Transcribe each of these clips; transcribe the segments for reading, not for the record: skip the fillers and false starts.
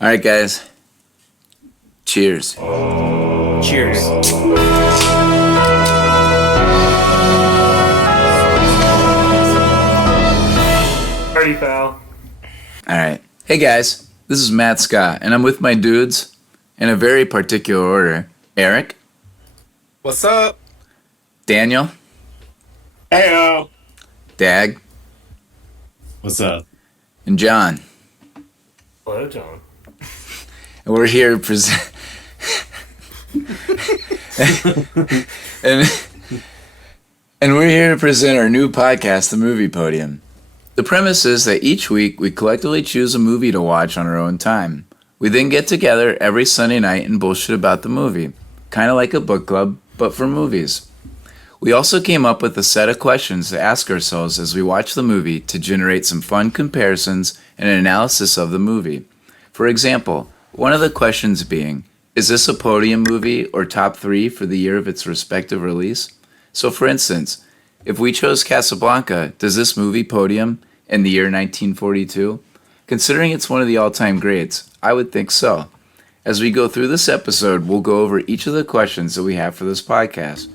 All right, guys. Cheers. Cheers. Party foul. All right. Hey, guys. This is Matt Scott, and I'm with my dudes in a very particular order. Eric, What's up? Daniel, Heyo. Dag, What's up? and John. Hello, John. And we're here to present... and we're here to present our new podcast, The Movie Podium. The premise is that each week we collectively choose a movie to watch on our own time. We then get together every Sunday night and bullshit about the movie, kind of like a book club, but for movies. We also came up with a set of questions to ask ourselves as we watch the movie to generate some fun comparisons and an analysis of the movie. For example, one of the questions being, is this a Podium movie or top 3 for the year of its respective release? So for instance, if we chose Casablanca, does this movie Podium in the year 1942? Considering it's one of the all-time greats, I would think so. As we go through this episode, we'll go over each of the questions that we have for this podcast.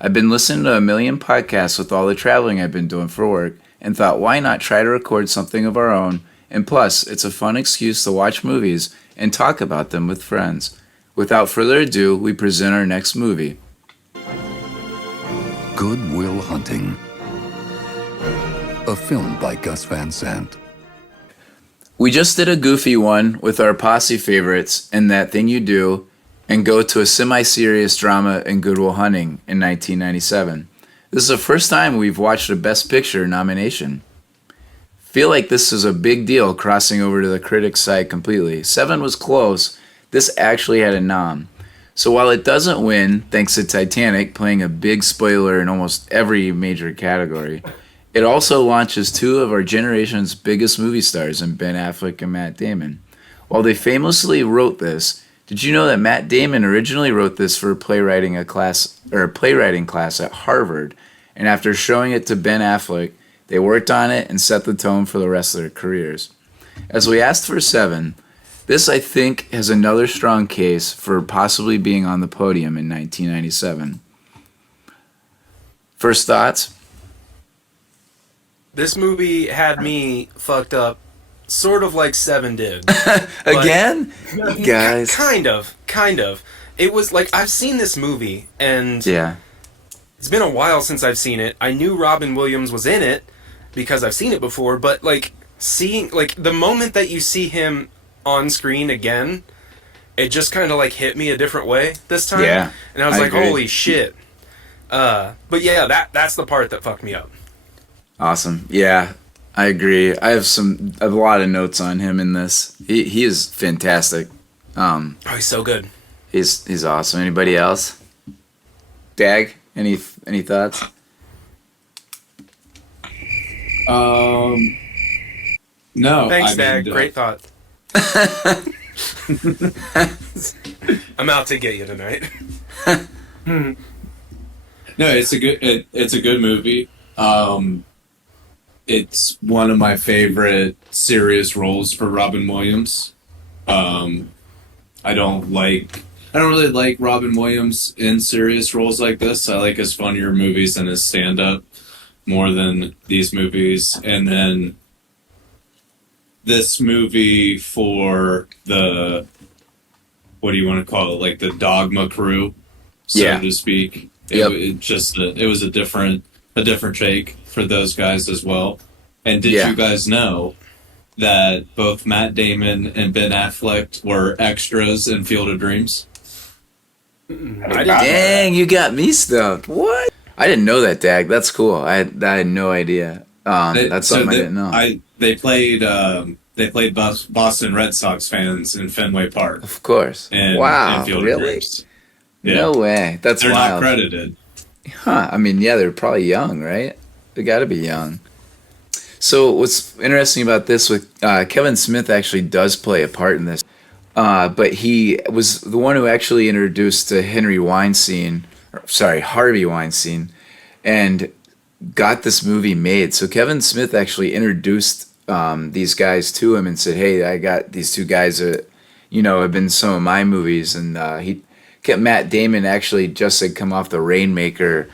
I've been listening to a million podcasts with all the traveling I've been doing for work and thought why not try to record something of our own, and plus it's a fun excuse to watch movies and talk about them with friends. Without further ado, we present our next movie. Good Will Hunting, a film by Gus Van Sant. We just did a goofy one with our posse favorites and That Thing You Do, and go to a semi-serious drama in Good Will Hunting in 1997. This is the first time we've watched a Best Picture nomination. Feel like this is a big deal crossing over to the critics' side completely. Seven was close. This actually had a nom. So while it doesn't win, thanks to Titanic playing a big spoiler in almost every major category, it also launches two of our generation's biggest movie stars in Ben Affleck and Matt Damon. While they famously wrote this, did you know that Matt Damon originally wrote this for a playwriting class at Harvard, and after showing it to Ben Affleck, they worked on it and set the tone for the rest of their careers. As we asked for Seven, this, I think, has another strong case for possibly being on the podium in 1997. First thoughts? This movie had me fucked up, sort of like Seven did. Again? Guys. Kind of. It was like, I've seen this movie, and Yeah. it's been a while since I've seen it. I knew Robin Williams was in it, because I've seen it before, but like, seeing, like, the moment that you see him on screen again, it just kind of like hit me a different way this time. Yeah, and I was I like, agree. holy shit. But yeah, that's the part that fucked me up. Awesome. Yeah, I agree. I have a lot of notes on him in this. He is fantastic. Oh, he's so good. He's awesome. Anybody else? Dag, any thoughts? No. Thanks, I Dag. mean, Great thought. I'm out to get you tonight. No, it's a good movie. It's one of my favorite serious roles for Robin Williams. I don't really like Robin Williams in serious roles like this. I like his funnier movies and his stand-up more than these movies. And then this movie for the, what do you want to call it? Like the Dogma crew, so to speak. Yep. It was a different take for those guys as well. And did you guys know that both Matt Damon and Ben Affleck were extras in Field of Dreams? Dang, you got me stumped. What? I didn't know that, Dag. That's cool. I had no idea. That's something I didn't know. They played Boston Red Sox fans in Fenway Park. Of course. Wow, in Field of really? Dreams. Yeah. No way. That's They're wild. not credited. Huh. I mean, yeah, they're probably young, right? They got to be young. So what's interesting about this with Kevin Smith actually does play a part in this, but he was the one who actually introduced to Harvey Weinstein, and got this movie made. So Kevin Smith actually introduced these guys to him and said, "Hey, I got these two guys that have been some of my movies. And he kept Matt Damon actually just had come off The Rainmaker,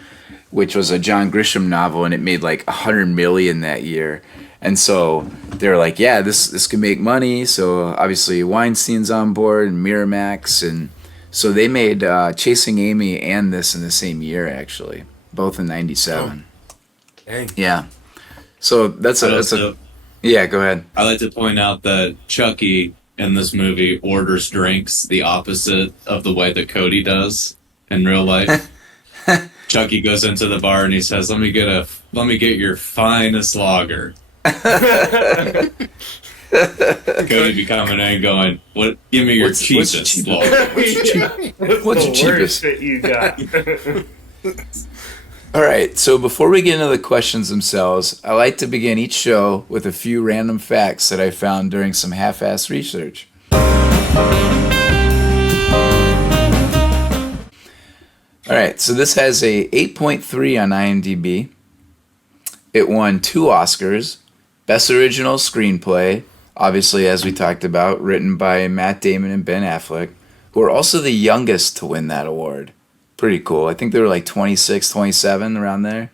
which was a John Grisham novel, and it made like $100 million that year. And so they're like, yeah, this can make money. So obviously Weinstein's on board and Miramax, and so they made Chasing Amy and this in the same year, actually, both in '97. Oh, dang. Yeah. So that's a yeah. Go ahead. I like to point out that Chucky in this movie orders drinks the opposite of the way that Cody does in real life. Chucky goes into the bar and he says, let me get your finest lager." Cody be coming in going, "What? Give me your cheapest lager." What's your cheapest that you got? All right, so before we get into the questions themselves, I like to begin each show with a few random facts that I found during some half-assed research. All right, so this has a 8.3 on IMDb. It won 2 Oscars. Best Original Screenplay, obviously, as we talked about, written by Matt Damon and Ben Affleck, who are also the youngest to win that award. Pretty cool. I think they were like 26, 27, around there.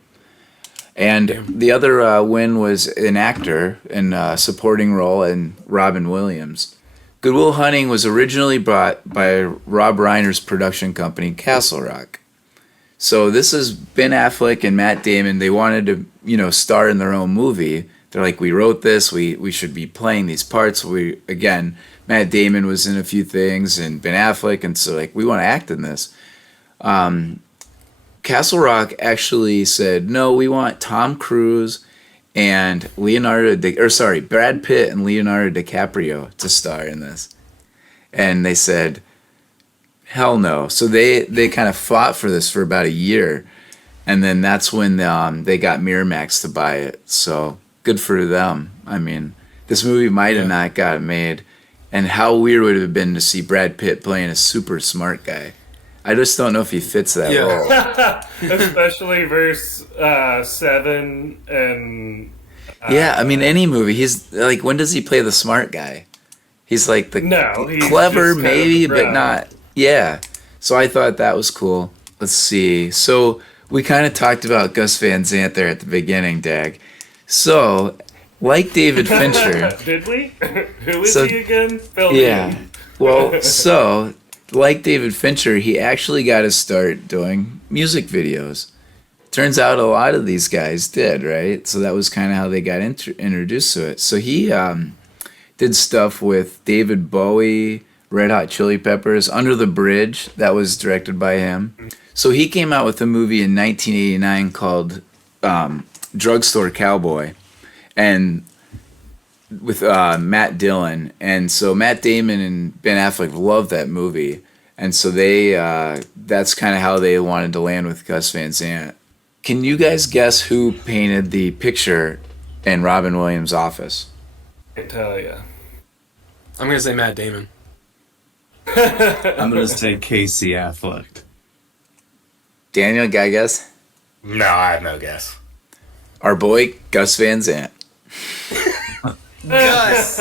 And the other win was an actor in a supporting role, in Robin Williams. Good Will Hunting was originally brought by Rob Reiner's production company, Castle Rock. So this is Ben Affleck and Matt Damon. They wanted to, star in their own movie. They're like, we wrote this, we should be playing these parts. Matt Damon was in a few things, and Ben Affleck, and so like, we want to act in this. Castle Rock actually said, no, we want Tom Cruise and Brad Pitt and Leonardo DiCaprio to star in this. And they said, hell no. So they kind of fought for this for about a year, and then that's when they got Miramax to buy it. So good for them. I mean, this movie might have not got made, and how weird would it have been to see Brad Pitt playing a super smart guy. I just don't know if he fits that role. Especially verse 7 and... yeah, I mean, any movie. He's like, when does he play the smart guy? He's like the he's clever, just maybe, kind of but not. Yeah. So I thought that was cool. Let's see. So we kind of talked about Gus Van Sant there at the beginning, Dag. So, like David Fincher. Did we? Who is he again? Yeah. Well, so, like David Fincher, he actually got to start doing music videos. Turns out a lot of these guys did, right? So that was kind of how they got introduced to it. So he did stuff with David Bowie, Red Hot Chili Peppers, Under the Bridge. That was directed by him. So he came out with a movie in 1989 called Drugstore Cowboy, and with Matt Dillon. And so Matt Damon and Ben Affleck loved that movie. And so that's kind of how they wanted to land with Gus Van Sant. Can you guys guess who painted the picture in Robin Williams' office? I can't tell you. I'm going to say Matt Damon. I'm going to say Casey Affleck. Daniel, got a guess? No, I have no guess. Our boy, Gus Van Sant. Gus!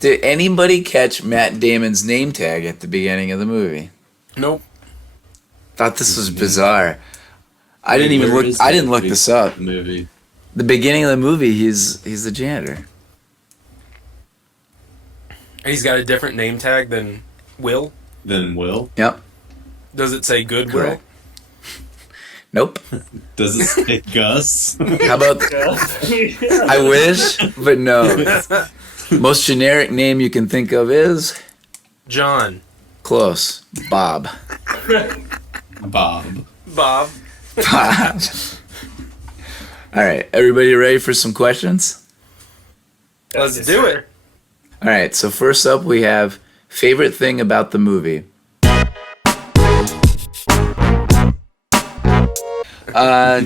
Did anybody catch Matt Damon's name tag at the beginning of the movie? Nope. Thought this was bizarre. I didn't look this up. Movie. The beginning of the movie, he's the janitor. And he's got a different name tag than Will? Then Will? Yep. Does it say Goodwill? Correct. Nope. Does it say Gus? How about... I wish, but no. Most generic name you can think of is... John. Close. Bob. Bob. Bob. Bob. All right. Everybody ready for some questions? Let's do it. All right. So first up, we have favorite thing about the movie.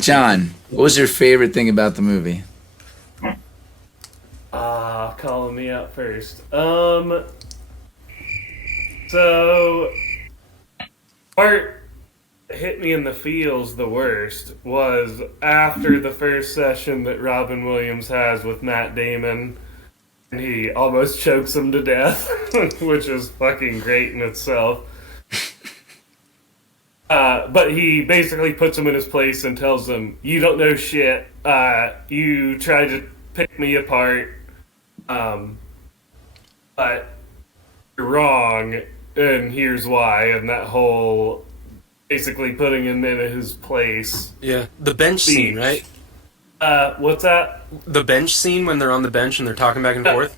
John, what was your favorite thing about the movie? Calling me out first. So, part hit me in the feels the worst was after the first session that Robin Williams has with Matt Damon. and he almost chokes him to death, which is fucking great in itself. But he basically puts him in his place and tells him, "You don't know shit. You tried to pick me apart, but you're wrong, and here's why." And that whole basically putting him in his place. Yeah, the bench scene, right? What's that? The bench scene when they're on the bench and they're talking back and forth.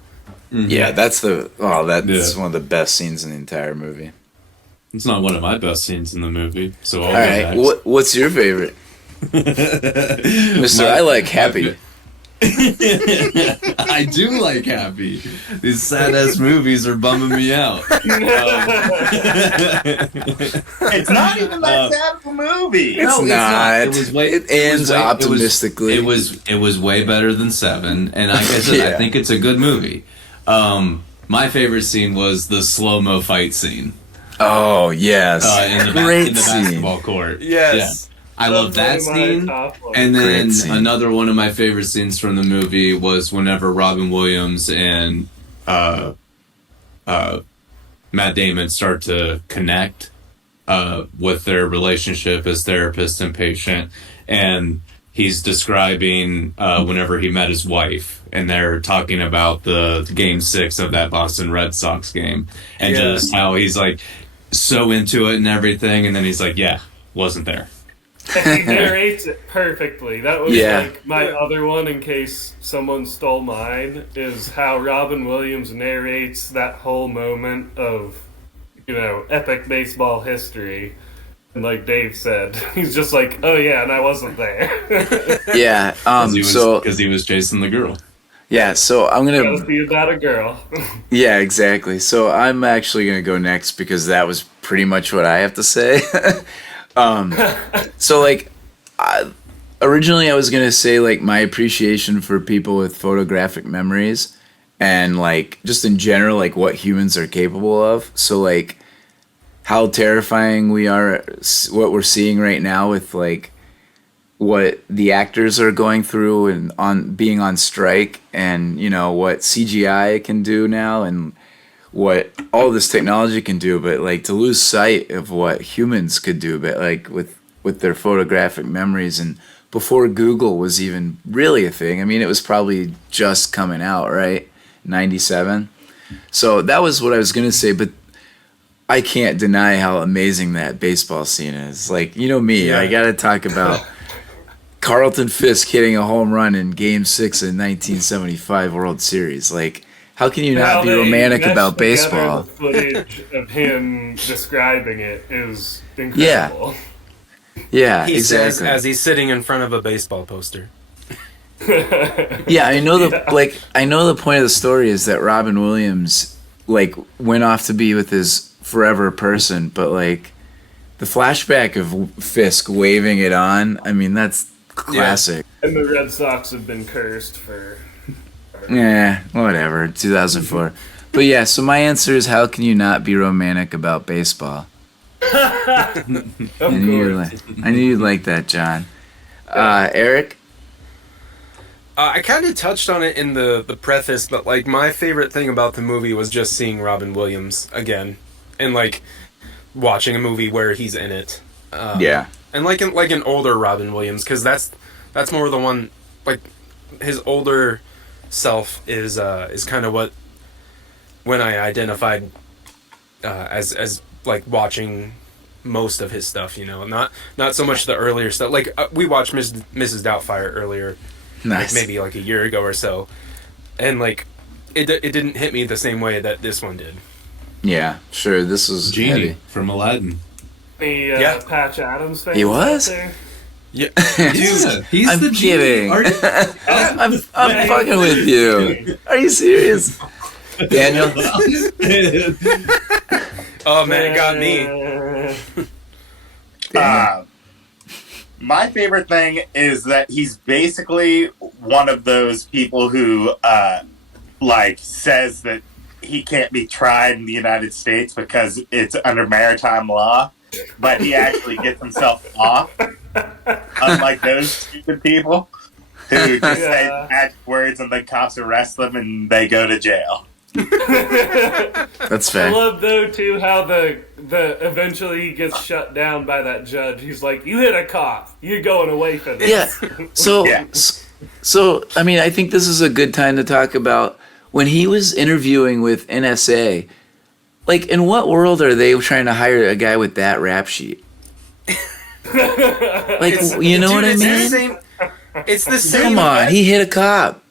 Yeah, that's one of the best scenes in the entire movie. It's not one of my best scenes in the movie, so All right, what's your favorite? Mister, I like Happy. I do like Happy. These sad ass movies are bumming me out. It's not even that sad of a movie. It's not. It ends optimistically. It was way better than Seven, and like I said, I think it's a good movie. My favorite scene was the slow-mo fight scene. Oh yes, in the basketball court. Yes. Yeah. I love that scene. And then another one of my favorite scenes from the movie was whenever Robin Williams and Matt Damon start to connect with their relationship as therapist and patient. And he's describing whenever he met his wife, and they're talking about the Game 6 of that Boston Red Sox game. And just how he's like so into it and everything. And then he's like, yeah, wasn't there. He narrates it perfectly. That was like my other one, in case someone stole mine, is how Robin Williams narrates that whole moment of, epic baseball history. And like Dave said, he's just like, oh yeah, and I wasn't there. Yeah, because he was chasing the girl. Yeah, so I'm gonna gotta see about a girl. Yeah, exactly. So I'm actually gonna go next because that was pretty much what I have to say. So like, originally I was gonna say like my appreciation for people with photographic memories, and like just in general like what humans are capable of. So like how terrifying we are, what we're seeing right now with like what the actors are going through and on being on strike, and what CGI can do now and what all this technology can do, but like to lose sight of what humans could do, but like with their photographic memories. And before Google was even really a thing, I mean, it was probably just coming out, right? 97. So that was what I was gonna say, but I can't deny how amazing that baseball scene is. Like, me, I gotta talk about Carlton Fisk hitting a home run in Game 6 of 1975 World Series. Like, how can you not be romantic about baseball? The footage of him describing it is incredible. Yeah, he exactly. says as he's sitting in front of a baseball poster. Yeah, I know the point of the story is that Robin Williams like went off to be with his forever person, but like the flashback of Fisk waving it on, I mean, that's classic. Yeah. And the Red Sox have been cursed for yeah, whatever, 2004. But yeah, so my answer is, how can you not be romantic about baseball? I knew you'd like that, John. Eric? I kind of touched on it in the preface, but like my favorite thing about the movie was just seeing Robin Williams again, and like watching a movie where he's in it. Yeah. And like an older Robin Williams, because that's more the one, like his older self is kind of what when I identified as like watching most of his stuff, not so much the earlier stuff. Like we watched Mrs. Doubtfire earlier, nice. Like maybe like a year ago or so, and like it didn't hit me the same way that this one did. Yeah, sure. This was Genie heavy. from Aladdin. The Patch Adams fan. He was? Yeah, dude, he's I'm the kidding. I'm fucking with you. Are you serious, Daniel? Oh man, it got me. My favorite thing is that he's basically one of those people who like says that he can't be tried in the United States because it's under maritime law, but he actually gets himself off, unlike those stupid people. who just say magic words and then cops arrest them and they go to jail. That's fair. I love though too how the eventually he gets shut down by that judge. He's like, "You hit a cop. You're going away for this." Yeah. So I mean, I think this is a good time to talk about when he was interviewing with NSA. Like, in what world are they trying to hire a guy with that rap sheet? Like, you know what I mean? It's the same. Come on, he hit a cop.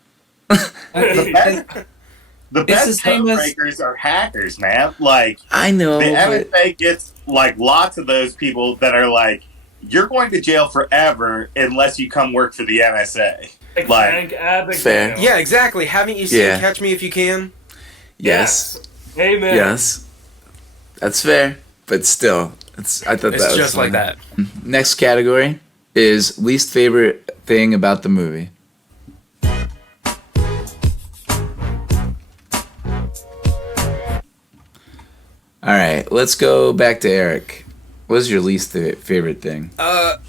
The best code breakers are hackers, man. Like, I know. The NSA gets like lots of those people that are like, you're going to jail forever unless you come work for the NSA. Like, fair. Yeah, exactly. Haven't you seen Catch Me If You Can? Yes. Amen. Yes. That's fair, but still, I thought that was just funny. like that. Next category is least favorite thing about the movie. All right, let's go back to Eric. What was your least favorite thing?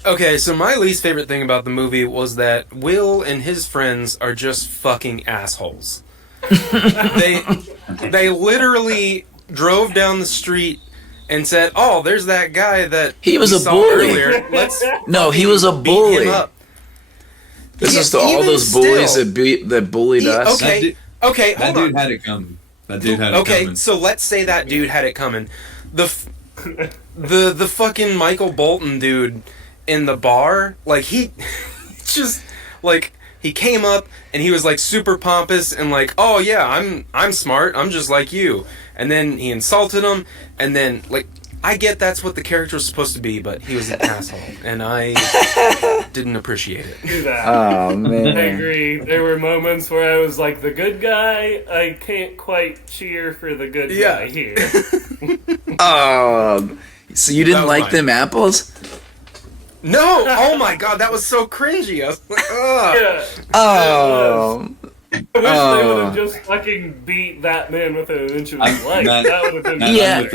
Okay, so my least favorite thing about the movie was that Will and his friends are just fucking assholes. They literally drove down the street and said, "Oh, there's that guy that he was we a saw bully." Earlier. Let's he was a beat bully. him up." This is to all those bullies that bullied us. Okay, hold that on. dude had it coming. That dude had it coming. Okay, so let's say that dude had it coming. The fucking Michael Bolton dude in the bar, like he just like he came up and he was like super pompous and like, "Oh yeah, I'm smart. I'm just like you." And then he insulted him, and then like I get that's what the character was supposed to be, but he was an asshole, and I didn't appreciate it. Do that. Oh man, I agree. There were moments where I was like, the good guy, I can't quite cheer for the good guy here. Oh, so you didn't like them apples? No! Oh my god, that was so cringy. I was like, ugh. Yeah. Oh. I wish they would have just fucking beat that man with an inch of his life. That would have been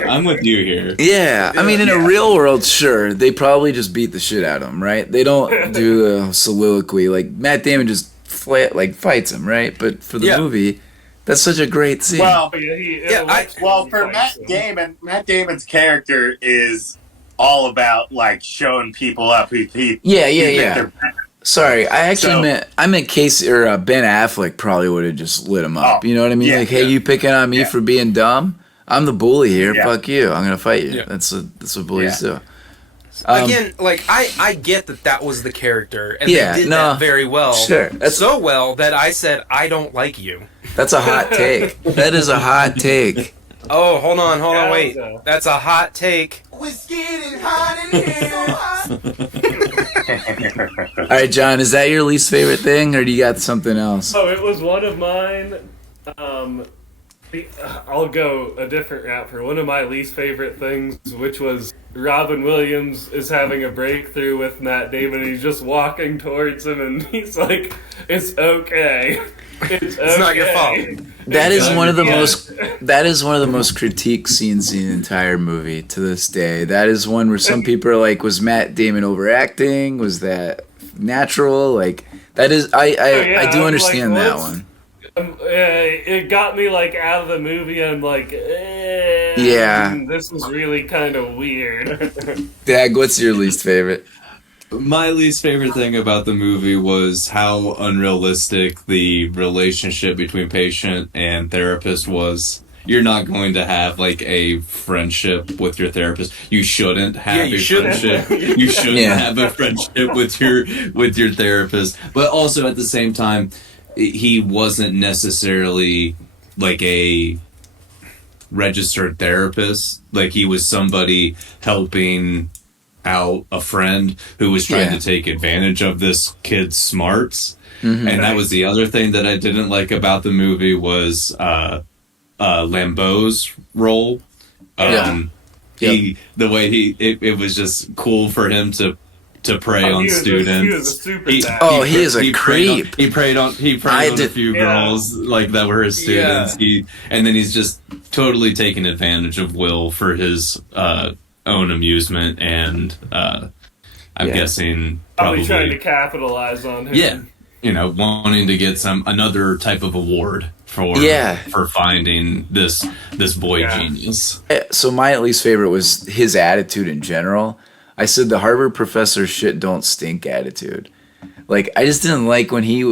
I'm with you here. Yeah, I mean, in a real world, sure, they probably just beat the shit out of him, right? They don't do the soliloquy. Like, Matt Damon just fights him, right? But for the movie, that's such a great scene. Well, for Matt Damon's character is all about, like, showing people up who Yeah. Sorry, I meant Casey or Ben Affleck probably would have just lit him up. You know what I mean? Yeah, like, hey, you picking on me for being dumb? I'm the bully here. Yeah. Fuck you. I'm gonna fight you. Yeah. That's what bullies do. Again, like I get that was the character, and they did that very well. Sure, so well that I said I don't like you. That's a hot take. That is a hot take. Oh, hold on, wait. That's a hot take. It's getting hot in here, so hot. All right, John, is that your least favorite thing, or do you got something else? Oh, it was one of mine. I'll go a different route for one of my least favorite things, which was Robin Williams is having a breakthrough with Matt Damon. He's just walking towards him, and he's like, "It's okay. It's not your fault." That is one of the most. That is one of the most critiqued scenes in the entire movie to this day. That is one where some people are like, "Was Matt Damon overacting? Was that natural?" Like that is. I do understand like, that one. It got me like out of the movie. I'm like, this is really kind of weird. Dag, what's your least favorite? My least favorite thing about the movie was how unrealistic the relationship between patient and therapist was. You're not going to have like a friendship with your therapist. You shouldn't have friendship. You shouldn't have a friendship with your therapist. But also at the same time, he wasn't necessarily like a registered therapist. Like he was somebody helping out a friend who was trying to take advantage of this kid's smarts. Mm-hmm. And that was the other thing that I didn't like about the movie was Lambeau's role. The way it was just cool for him to prey on students. He was a super he is a creep. He preyed on a few girls like that were his students. And then he's just totally taking advantage of Will for his own amusement, and I'm guessing probably trying to capitalize on him. wanting to get another type of award for finding this boy genius. So my least favorite was his attitude in general. I said the Harvard professor shit don't stink attitude. Like, I just didn't like when he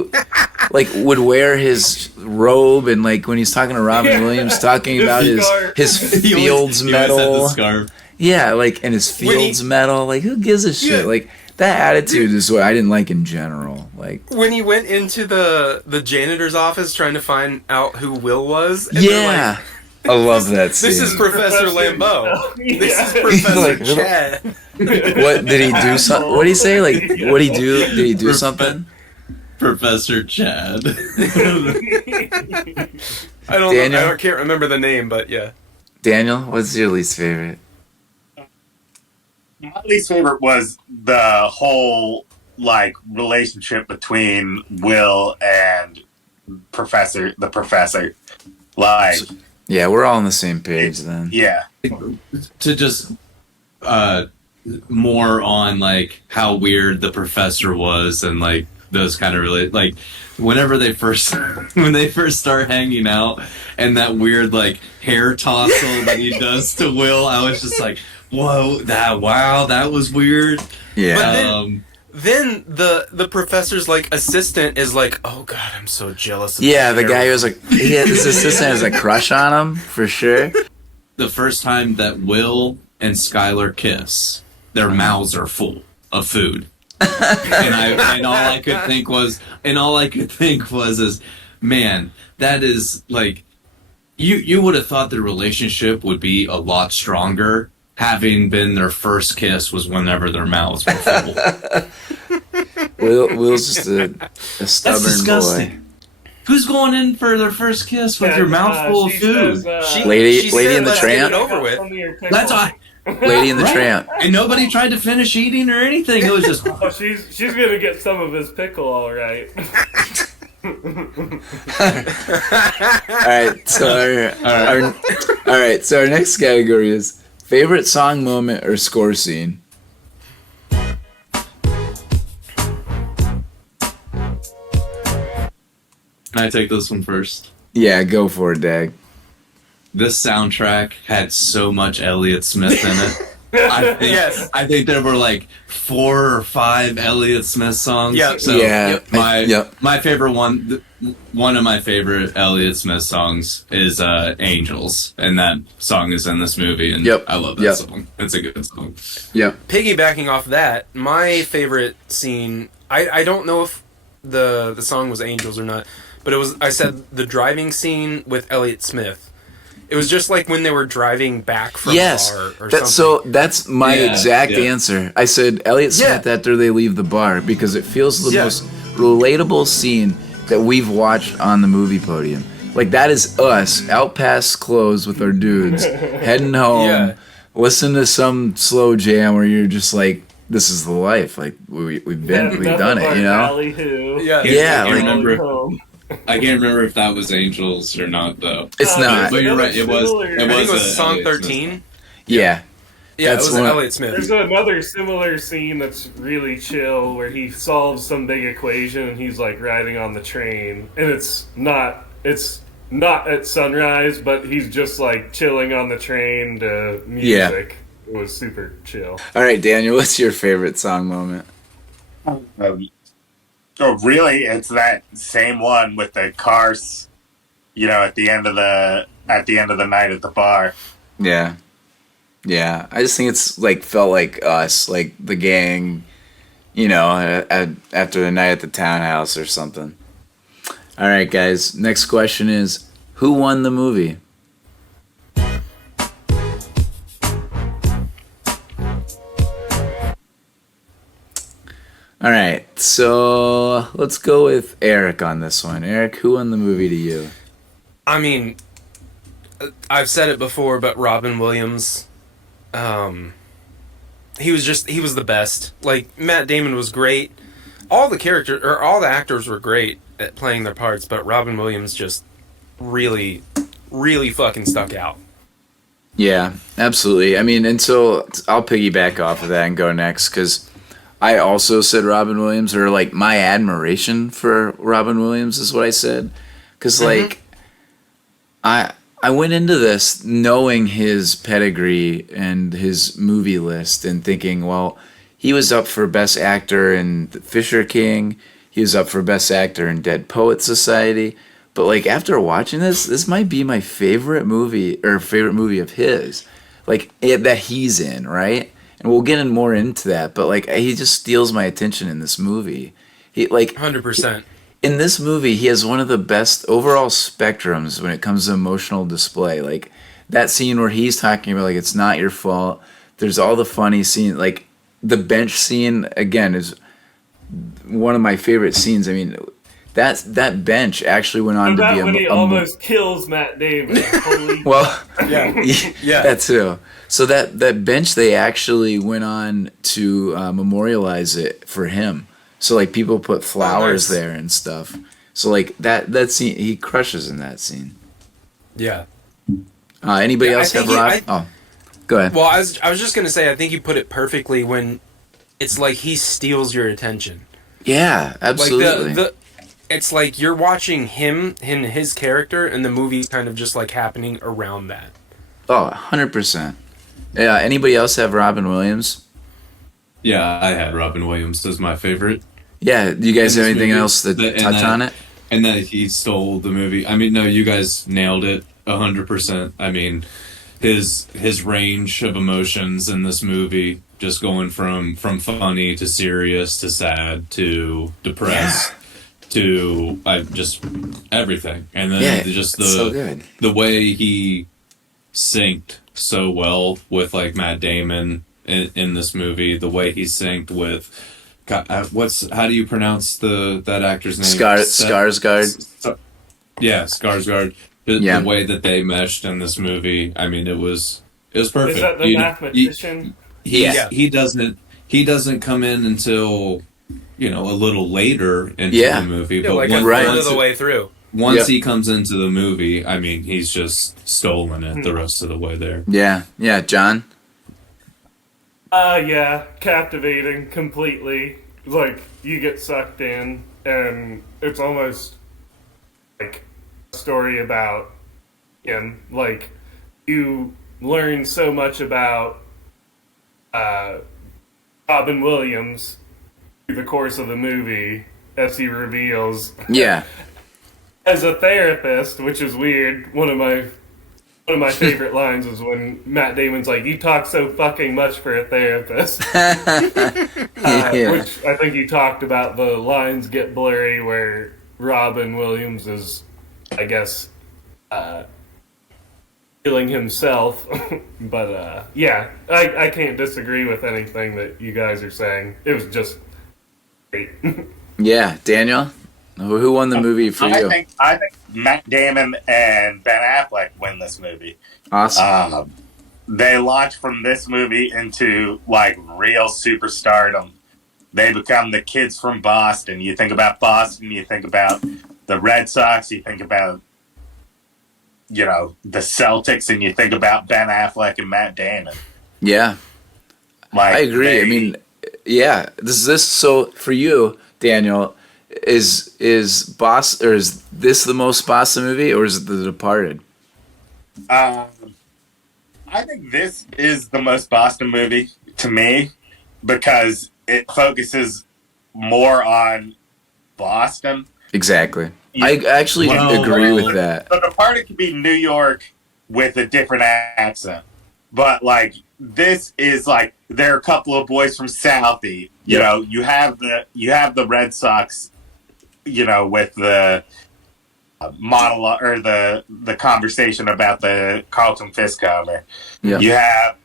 like would wear his robe, and like when he's talking to Robin Williams talking about his Fields medal. He always had the scarf. Yeah, like, and his Fields medal. Like, who gives a shit? Like, that attitude is what I didn't like in general. Like, when he went into the janitor's office trying to find out who Will was. And yeah. I love that scene. This is Professor Lambeau. This is Professor Chad. What did he do? What did he say? Like, what did he do? Did he do something? Professor Chad. I don't know. I can't remember the name, but yeah. Daniel, what's your least favorite? My least favorite was the whole like relationship between Will and the professor. Like, yeah, we're all on the same page then. Yeah. To just more on like how weird the professor was, and like those kind of like whenever they first start hanging out, and that weird like hair tossle that he does to Will, I was just like, whoa, that was weird. Yeah. Then the professor's like assistant is like, oh god, I'm so jealous of the guy who was like, his assistant has a crush on him for sure. The first time that Will and Skylar kiss, their mouths are full of food. and all I could think was is, man, that is like, you would have thought the relationship would be a lot stronger, having been their first kiss was whenever their mouths were full. Will's just a stubborn That's disgusting. boy. Who's going in for their first kiss with your mouth full of food? She Lady in the let's Tramp. get it over with. That's Lady in the Tramp. And nobody tried to finish eating or anything. It was just. Oh, she's gonna get some of his pickle, all right. All right, so our next category is favorite song moment or score scene. Can I take this one first? Yeah, go for it, Dag. This soundtrack had so much Elliott Smith in it. I think there were like 4 or 5 Elliott Smith songs. Yep. So Yeah. my favorite one of my favorite Elliott Smith songs is Angels, and that song is in this movie, and I love that song. It's a good song. Yep. Piggybacking off that, my favorite scene, I don't know if the song was Angels or not, but I said the driving scene with Elliott Smith. It was just like when they were driving back from the bar or something. So that's my exact answer. I said Elliott Smith after they leave the bar, because it feels the most relatable scene that we've watched on the movie Podium. Like, that is us out past clothes with our dudes, heading home, listen to some slow jam where you're just like, this is the life. Like, we've done it, you know? I can't remember if that was Angels or not, though. It's not. But you're right. It was. I think it was song 13. Yeah. Yeah, it was Elliott Smith. There's another similar scene that's really chill where he solves some big equation and he's like riding on the train, and it's not at sunrise, but he's just like chilling on the train to music. It was super chill. All right, Daniel, what's your favorite song moment? Oh, really? It's that same one with the cars, at the end of the night at the bar. Yeah. Yeah. I just think it's like felt like us, like the gang, after the night at the townhouse or something. All right, guys. Next question is, who won the movie? All right, so let's go with Eric on this one. Eric, who won the movie to you? I mean, I've said it before, but Robin Williams, he was the best. Like, Matt Damon was great. All the actors were great at playing their parts, but Robin Williams just really, really fucking stuck out. Yeah, absolutely. I mean, and so I'll piggyback off of that and go next, because I also said Robin Williams, or like my admiration for Robin Williams is what I said, because like I went into this knowing his pedigree and his movie list and thinking, well, he was up for Best Actor in The Fisher King. He was up for Best Actor in Dead Poets Society. But like after watching this might be my favorite movie of his, like that he's in, right? And we'll get more into that. But like he just steals my attention in this movie. He like 100%. In this movie, he has one of the best overall spectrums when it comes to emotional display. Like that scene where he's talking about like it's not your fault. There's all the funny scene, like the bench scene again is one of my favorite scenes. I mean, that bench actually went on to be when he almost kills Matt Damon. Holy well, Yeah. that too. So that bench, they actually went on to memorialize it for him. So like people put flowers there and stuff. So like that scene, he crushes in that scene. Yeah. Anybody else have Rob? Go ahead. Well, I was just gonna say, I think you put it perfectly when it's like he steals your attention. Yeah, absolutely. Like it's like you're watching him and his character, and the movie's kind of just like happening around that. Oh, 100%. Yeah. Anybody else have Robin Williams? Yeah, I had Robin Williams as my favorite. Yeah. Do you guys have anything movie, else to touch on it? And that he stole the movie. I mean, no, you guys nailed it 100%. I mean, his range of emotions in this movie, just going from funny to serious to sad to depressed to just everything, and then just the way he synced so well with like Matt Damon in this movie, the way he synced with how do you pronounce that actor's name? Skarsgård. Yeah, Skarsgård. The way that they meshed in this movie, I mean, it was perfect. Is that the mathematician? He doesn't come in until a little later into the movie, but like a third of the way through. Once he comes into the movie, I mean, he's just stolen it the rest of the way there. Yeah, John. Yeah, captivating completely. Like you get sucked in, and it's almost like a story about him. Like you learn so much about Robin Williams through the course of the movie as he reveals. Yeah. As a therapist, which is weird, one of my favorite lines is when Matt Damon's like, "You talk so fucking much for a therapist," which I think you talked about. The lines get blurry where Robin Williams is, I guess, killing himself. But yeah, I can't disagree with anything that you guys are saying. It was just great. Yeah, Daniel, who won the movie for you? I think Matt Damon and Ben Affleck win this movie. Awesome. They launch from this movie into like real superstardom. They become the kids from Boston. You think about Boston, you think about the Red Sox, you think about the Celtics, and you think about Ben Affleck and Matt Damon. Yeah, like I agree. I mean, yeah. So for you, Daniel, is this the most Boston movie, or is it The Departed? I think this is the most Boston movie to me because it focuses more on Boston. Exactly. I actually agree with that. The Departed could be New York with a different accent, but like this is like there are a couple of boys from Southie. You have the Red Sox. With the monologue or the conversation about the Carlton Fisk cover. Yeah. You have,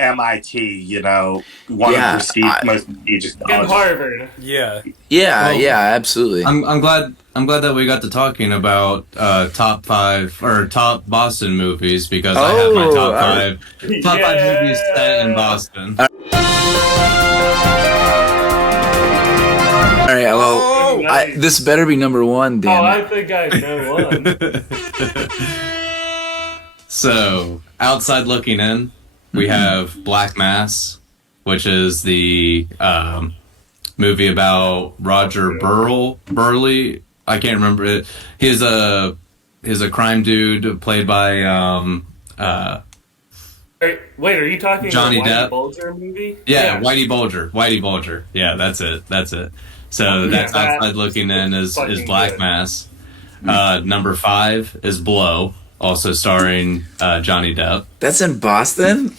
MIT, one of the most prestigious colleges. Harvard. Yeah. Yeah, absolutely. I'm glad that we got to talking about top 5 or top Boston movies because I have my top 5 movies set in Boston. All right, well, this better be number 1, Dan. Oh, I think I know one. So, outside looking in, we have Black Mass, which is the movie about Roger Burley. I can't remember it. He's a crime dude played by Wait, are you talking Johnny about Depp? Whitey Bulger movie? Yeah, Whitey Bulger. Yeah, that's it. So that's Outside Looking In is Black good. Mass. Number 5 is Blow, also starring Johnny Depp. That's in Boston?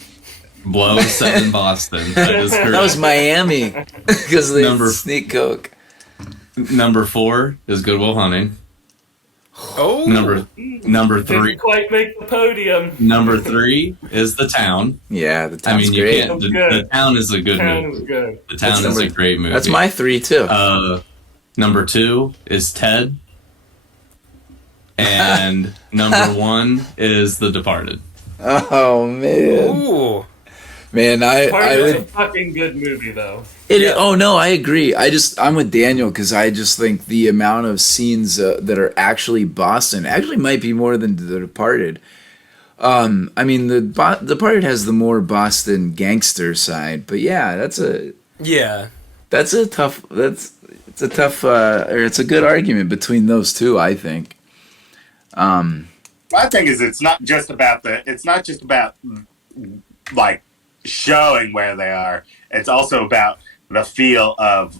Blow is set in Boston. That is correct. That was Miami. Because they sneak coke. Number 4 is Good Will Hunting. Oh, Number 3. Didn't quite make the podium. Number 3 is The Town. Yeah, the town's you great. can't. The Town is a good movie. Was good. The Town is a great movie. That's my 3 too. Number 2 is Ted. And number 1 is The Departed. Oh man. ooh. Man, I It's a would. fucking good movie, though. Oh no, I agree. I'm with Daniel because I just think the amount of scenes that are actually Boston actually might be more than The Departed. I mean, The Departed has the more Boston gangster side, but yeah, it's a tough it's a good argument between those two, I think. My thing is, it's not just about like showing where they are. It's also about the feel of,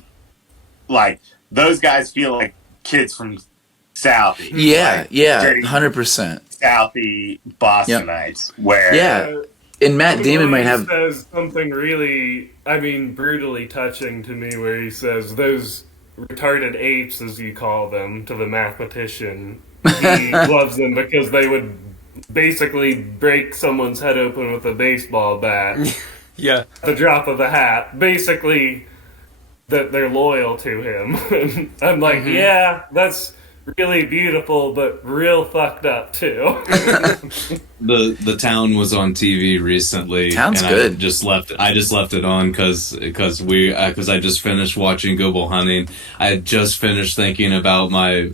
like, those guys feel like kids from Southie. Yeah, like, yeah, dirty 100%. Southie Bostonites. Where Yeah, and Matt Damon might have. says something really, brutally touching to me, where he says those retarded apes, as you call them, to the mathematician. He loves them because they would basically break someone's head open with a baseball bat. Yeah. The drop of a hat. Basically, that they're loyal to him. And I'm like, yeah, that's really beautiful, but real fucked up too. The Town was on TV recently. Town's and good. I just left it on because I just finished watching Good Will Hunting. I had just finished thinking about my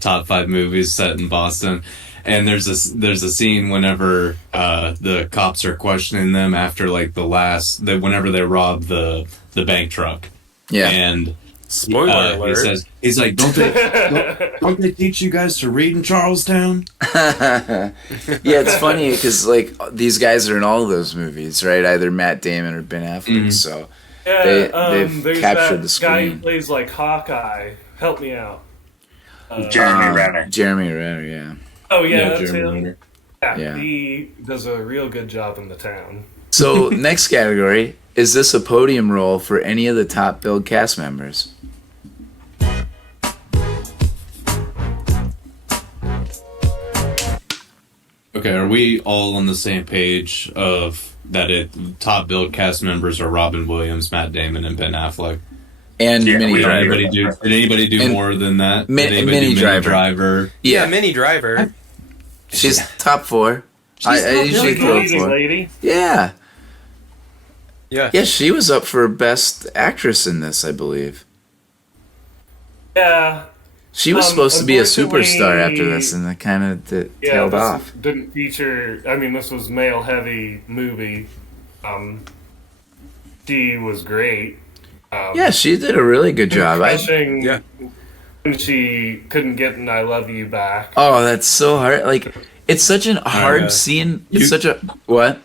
top 5 movies set in Boston. And there's a scene whenever the cops are questioning them after like whenever they rob the bank truck. Yeah. And Spoiler he alert. says, he's like, don't they teach you guys to read in Charlestown? Yeah, it's funny because like these guys are in all of those movies, right? Either Matt Damon or Ben Affleck. So Yeah, they've there's captured that the guy who screen. plays like Hawkeye. Help me out. Jeremy Renner. Jeremy Renner, yeah. Oh yeah, that's Jeremy him. Renner. Yeah, Yeah. he does a real good job in The Town. So next category, is this a podium role for any of the top billed cast members? Okay, are we all on the same page of that top billed cast members are Robin Williams, Matt Damon, and Ben Affleck? And Yeah, Minnie we don't Driver. even- Did anybody do And more than that? Min- Did anybody Minnie do Driver. Yeah, Yeah, Minnie Driver. she's top 4. I usually She's the throw leading 4. lady. Yeah. Yeah. Yeah, she was up for Best Actress in this, I believe. Yeah, She was supposed to be a unfortunately- superstar after this, and that kind of tailed this off. didn't feature. This was male heavy movie. She was great. Yeah, she did a really good job. Crushing. Yeah. And she couldn't get an "I love you" back. Oh, that's so hard. Like, it's such an hard scene. It's such a what?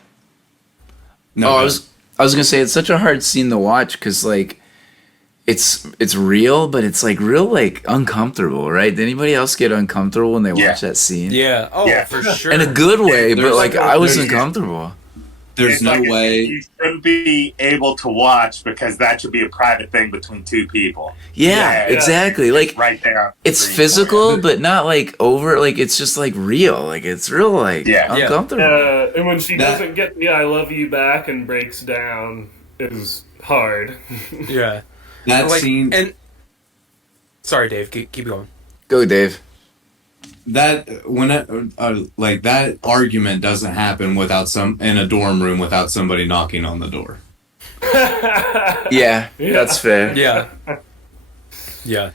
No, I was gonna say it's such a hard scene to watch because like, it's real, but it's like real like uncomfortable, right? Did anybody else get uncomfortable when they watch that scene? Yeah. Oh, Yeah. for sure. In a good way, but There's like like a- I was there's- uncomfortable. there's It's no like way. you shouldn't be able to watch because that should be a private thing between two people. Yeah, exactly. Like Right there. on the it's screen. physical, but not like over. Like it's just like real. Like it's real. Like Yeah. Yeah. uncomfortable. And when she That- doesn't get the "I love you" back and breaks down, is hard. Yeah. That Like, scene. and sorry, Dave. Keep going. Go, Dave. That like that argument doesn't happen without in a dorm room without somebody knocking on the door. Yeah, that's fair. Yeah. Yeah.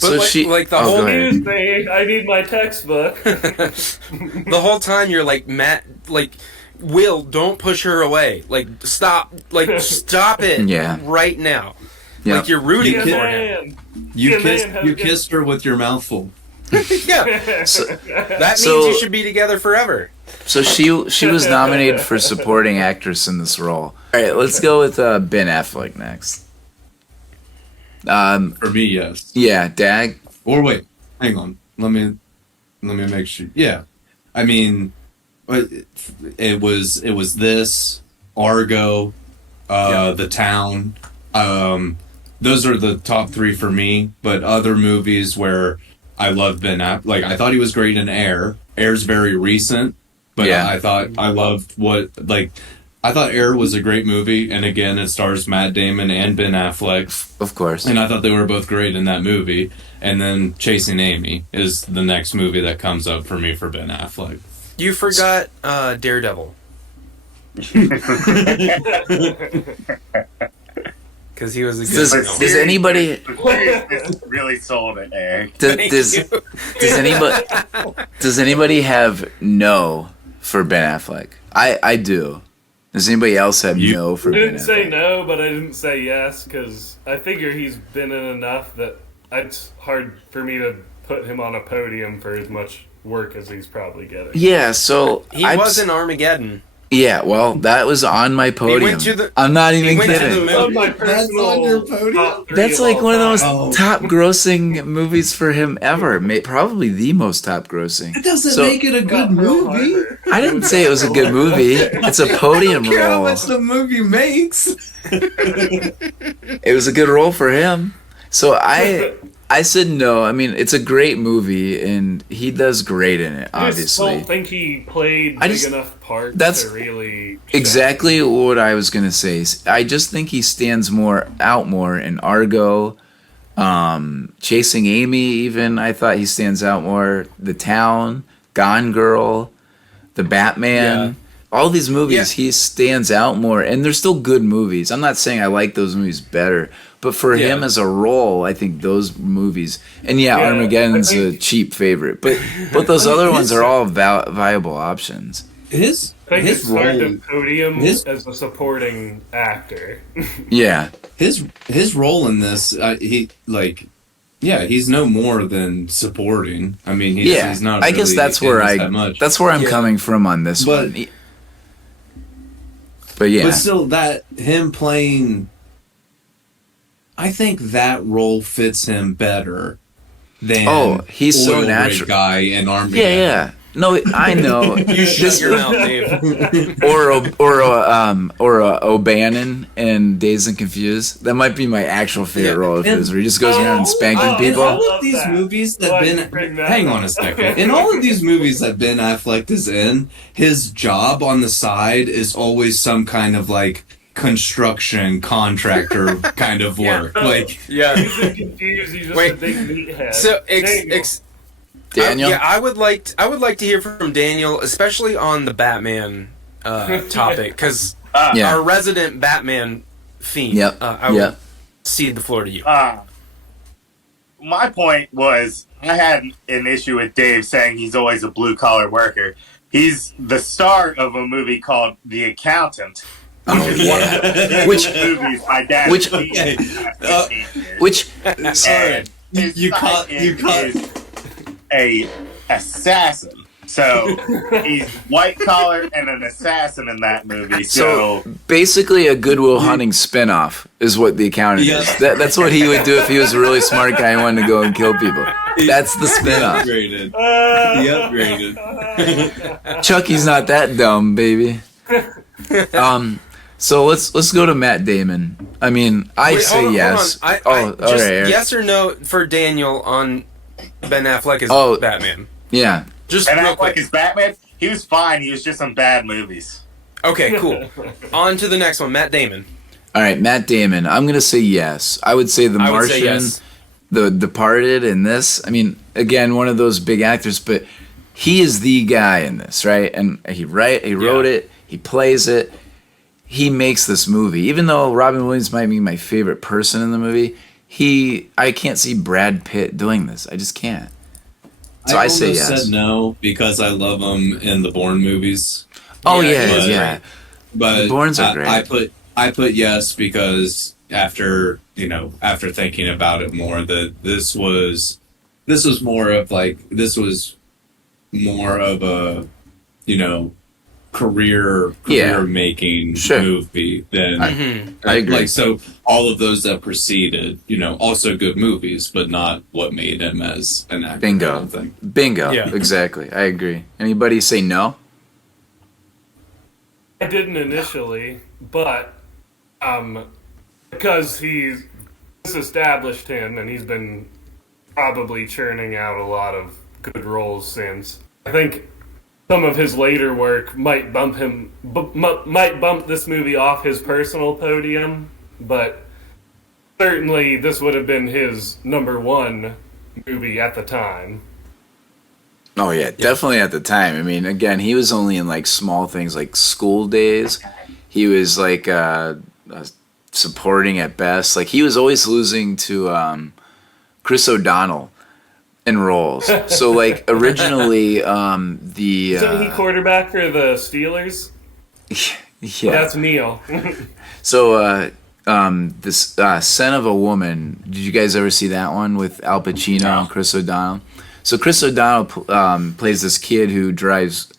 But So like, she- like the oh, whole go ahead. Excuse me, I need my textbook. the whole time you're like Matt, like Will, don't push her away. Like, stop. Like, stop it. Yeah. Right now. Yep. Like, you're rooting Yeah, for him. man. You Yeah, kissed man, you kissed her with your mouth full. Yeah. So, That means So- you should be together forever. so she was nominated for supporting actress in this role. All right, let's go with Ben Affleck next. For me, yes. Yeah, Dag. Or wait, hang on. Let me make sure. Yeah, I mean, it was this Argo, The Town. Those are the top 3 for me. But other movies where I love Ben Affleck, like I thought he was great in Air. Air's very recent, but Yeah. I thought I loved I thought Air was a great movie, and again, it stars Matt Damon and Ben Affleck. Of course. And I thought they were both great in that movie. And then Chasing Amy is the next movie that comes up for me for Ben Affleck. You forgot Daredevil. Because he was a good Does film. anybody really sold it, Eric? does anybody have no for Ben Affleck? I do. Does anybody else have no for I Ben didn't say Affleck? no, but I didn't say yes because I figure he's been in enough that it's hard for me to put him on a podium for as much work as he's probably getting. Yeah, so He was in Armageddon. Yeah, well, that was on my podium. I'm not even went to kidding. the One of my That's personal on your podium? top 3 That's of like all one of the most time. top grossing movies for him ever. Probably the most top grossing. That doesn't So- make it a good movie. I didn't say it was a good movie. It's a podium I don't care how role. much the movie makes. It was a good role for him. So I said no. I mean, it's a great movie, and he does great in it, I just obviously. don't think he played I big just- enough parts that's to really Exactly what I was gonna say. I just think he stands out more in Argo, Chasing Amy. Even I thought he stands out more. The Town, Gone Girl, The Batman. Yeah. All these movies, he stands out more, and they're still good movies. I'm not saying I like those movies better, but for him as a role, I think those movies. And yeah, Yeah, Armageddon's I think- a cheap favorite, but those other ones are all viable options. His I think his it's hard role to podium his- as a supporting actor. Yeah. his role in this, he's no more than supporting. I mean, he's not. I guess really that's in where this that much. that's where I'm Yeah. coming from on this But- one. But yeah, But still, that him playing, I think that role fits him better than he's so oil rig natural. guy in Armageddon. Yeah. No, I know. You shut your mouth, Dave. or O'Bannon in Dazed and Confused. That might be my actual favorite Yeah. role of his, where he just goes around and spanking Oh, In people. all love of these that. movies that Why you bring Ben, that hang up? on a second. In all of these movies that Ben Affleck is in, his job on the side is always some kind of like construction contractor kind of work. Like, Yeah. He's just confused. He's just Wait. a big meathead. So, Daniel. Daniel? I would like to hear from Daniel, especially on the Batman topic, because Yeah. our resident Batman fiend. Yep. I will Yep. cede the floor to you. My point was, I had an issue with Dave saying he's always a blue collar worker. He's the star of a movie called The Accountant. Oh, yeah. Which movies my dad which- seen okay. at 15 years. which And his you caught- sidekick is a assassin. So he's white collar and an assassin in that movie. So basically a Goodwill Hunting spinoff is what The Accountant Yeah. is. That's what he would do if he was a really smart guy and wanted to go and kill people. That's the he spinoff. upgraded. He upgraded. Chucky's not that dumb, baby. So let's go to Matt Damon. I mean, I say hold on, yes. hold on. All Just right, Eric. yes or no for Daniel on Ben Affleck as Oh. Batman. Yeah. Just and real Affleck quick. is Batman. He was fine. He was just in bad movies. Okay, cool. On to the next one, Matt Damon. All right, Matt Damon. I'm gonna say yes. I would say The I would Martian, say yes. The Departed, and this. I mean, again, one of those big actors, but he is the guy in this, right? And he wrote it, he plays it, he makes this movie. Even though Robin Williams might be my favorite person in the movie, I can't see Brad Pitt doing this. I just can't. So I say almost yes. said no because I love him in the Bourne movies. Oh Yeah, yeah, he's yeah. great. But The Bournes are great. I put yes because after thinking about it more, that this was more of a career making Sure. movie than I agree. like, so all of those that preceded, also good movies, but not what made him as an actor. I Bingo. don't think. Bingo. Yeah. Exactly. I agree. Anybody say no? I didn't initially, but because he's established him and he's been probably churning out a lot of good roles since. I think some of his later work might bump this movie off his personal podium, but certainly this would have been his number one movie at the time. Oh yeah, definitely at the time. I mean, again, he was only in like small things like School Days. He was like supporting at best. Like he was always losing to Chris O'Donnell in roles. So like originally Isn't he quarterback for the Steelers? yeah. That's Neil. So this Son of a Woman. Did you guys ever see that one with Al Pacino and Chris O'Donnell? So Chris O'Donnell plays this kid who drives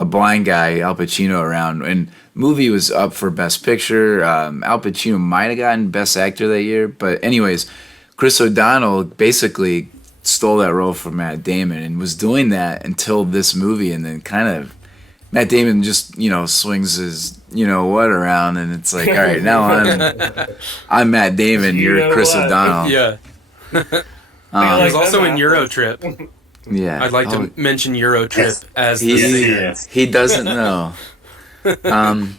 a blind guy, Al Pacino, around, and movie was up for Best Picture. Al Pacino might have gotten Best Actor that year, but anyways, Chris O'Donnell basically stole that role from Matt Damon and was doing that until this movie, and then kind of Matt Damon just swings his around, and it's like, all right, now I'm Matt Damon, you're Chris O'Donnell. Yeah. He was also in Eurotrip. Yeah, I'd like to mention Eurotrip as the singer. He doesn't know.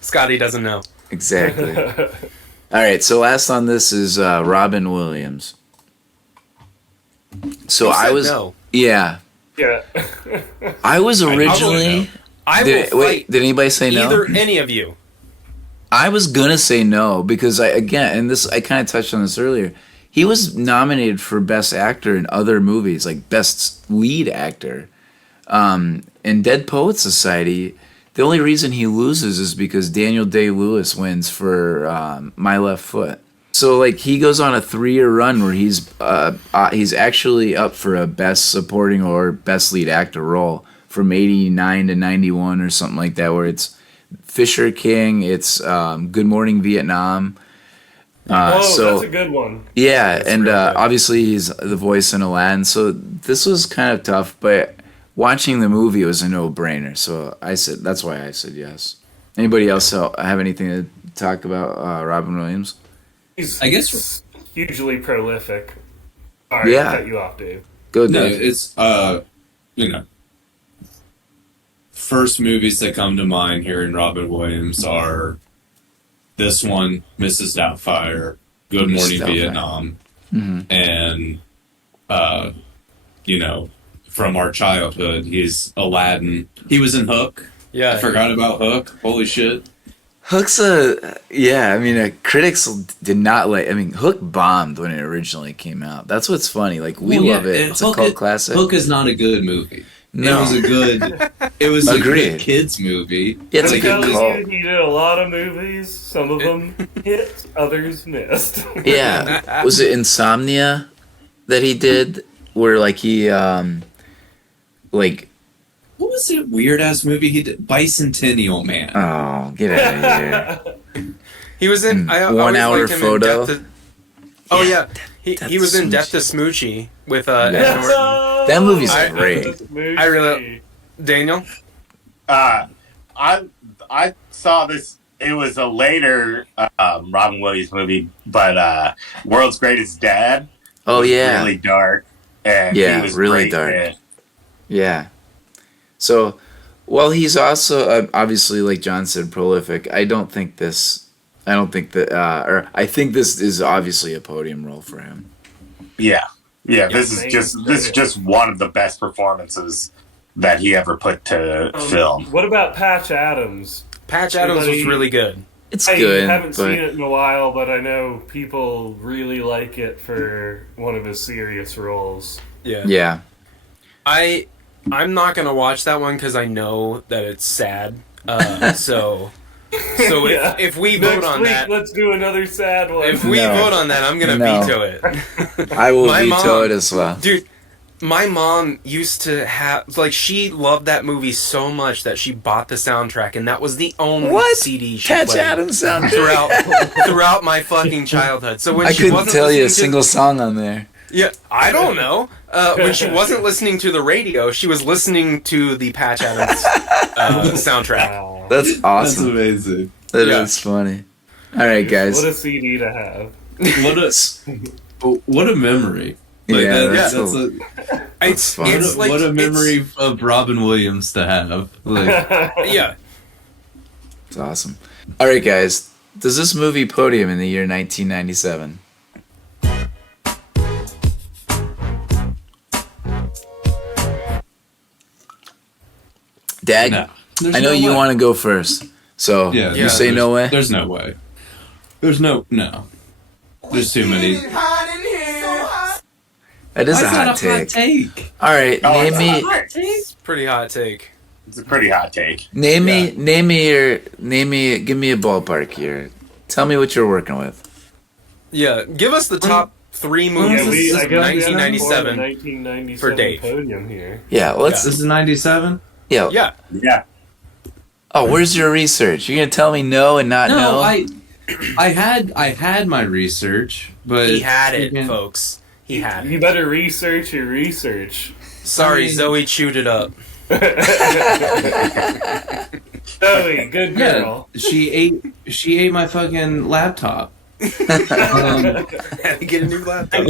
Scotty doesn't know. Exactly. All right, so last on this is Robin Williams. So You I said was no. Yeah. I was originally. I will fight Did anybody say no? any of you. I was gonna say no because I kind of touched on this earlier. He was nominated for Best Actor in other movies, like Best Lead Actor. In Dead Poets Society, the only reason he loses is because Daniel Day-Lewis wins for My Left Foot. So like he goes on a 3-year run where he's actually up for a Best Supporting or Best Lead Actor role from 89 to 91 or something like that, where it's Fisher King, it's Good Morning Vietnam. That's a good one. Yeah, That's and real good. obviously he's the voice in Aladdin, so this was kind of tough, but watching the movie was a no-brainer, so that's why I said yes. Anybody else have anything to talk about Robin Williams? He's I guess hugely prolific. Sorry to cut you off, Dave. Go, no, Dave. it's first movies that come to mind here in Robin Williams are this one, Mrs. Doubtfire, Good Morning Vietnam, and from our childhood, he's Aladdin. He was in Hook. Yeah. I forgot about Hook. Holy shit. Hook's critics did not like. I mean, Hook bombed when it originally came out. That's what's funny. Like we love it. It's a cult classic. Hook is not a good movie. No. It was a Agreed. good kids movie. It's I'm a good telling cult. you, he did a lot of movies. Some of them hit, others missed. Yeah, was it Insomnia that he did? Where like he What was that weird ass movie he did? Bicentennial Man. oh, get out of here. He was in 1 hour photo. He was in Death to Smoochie with Ed Norton. That movie's I- great. I really Daniel. I saw this. It was a later Robin Williams movie, but World's Greatest Dad. Oh was yeah, really dark. And Yeah, he was really great dark. in it. yeah. So, well, he's also obviously, like John said, prolific. I think this is obviously a podium role for him. Yeah, this is just one of the best performances that he ever put to film. What about Patch Adams? Patch Adams was really good. It's I good, haven't but seen it in a while, but I know people really like it for one of his serious roles. yeah, I'm not gonna watch that one because I know that it's sad. So if we vote Next on week, that, let's do another sad one. if we No. vote on that, I'm gonna No. veto it. I will My veto mom- it as well. Dude, my mom used to have, like, she loved that movie so much that she bought the soundtrack, and that was the only What? CD she Patch played Adams soundtrack. throughout my fucking childhood. So when I she couldn't wasn't tell you a listening to- single song on there. Yeah, I don't know. When she wasn't listening to the radio, she was listening to the Patch Adams soundtrack. Wow. That's That's awesome. amazing. That Yeah. is funny. All right, guys. What a CD to have. What a memory. Like, Yeah, that's that's a- a, It's fun. it's like what a it's- memory of Robin Williams to have. Like, Yeah. It's awesome. All right, guys. Does this movie podium in the year 1997? Dag, no. I know you want to go first, so Yeah, you say there's- no way. There's no way. There's no. There's too many. Getting hot in here. That is Why a is that hot take. take? All right, Oh, name it's me, a hot take. Pretty hot take. It's a pretty hot take. name me, give me a ballpark here. Tell me what you're working with. Yeah, give us the top 3 movies Yeah, of I guess we have 1997. 1997 for Dave. Podium here. Yeah, let's. This is 97. Yeah. Yeah. Yeah. Oh, where's your research? You're gonna tell me no and not No, no? I had my research, but He had it, freaking- folks. He had You it. better research your research. Sorry, I mean- Zoe chewed it up. Zoe, good Yeah, girl. she ate my fucking laptop. Had to get a new laptop.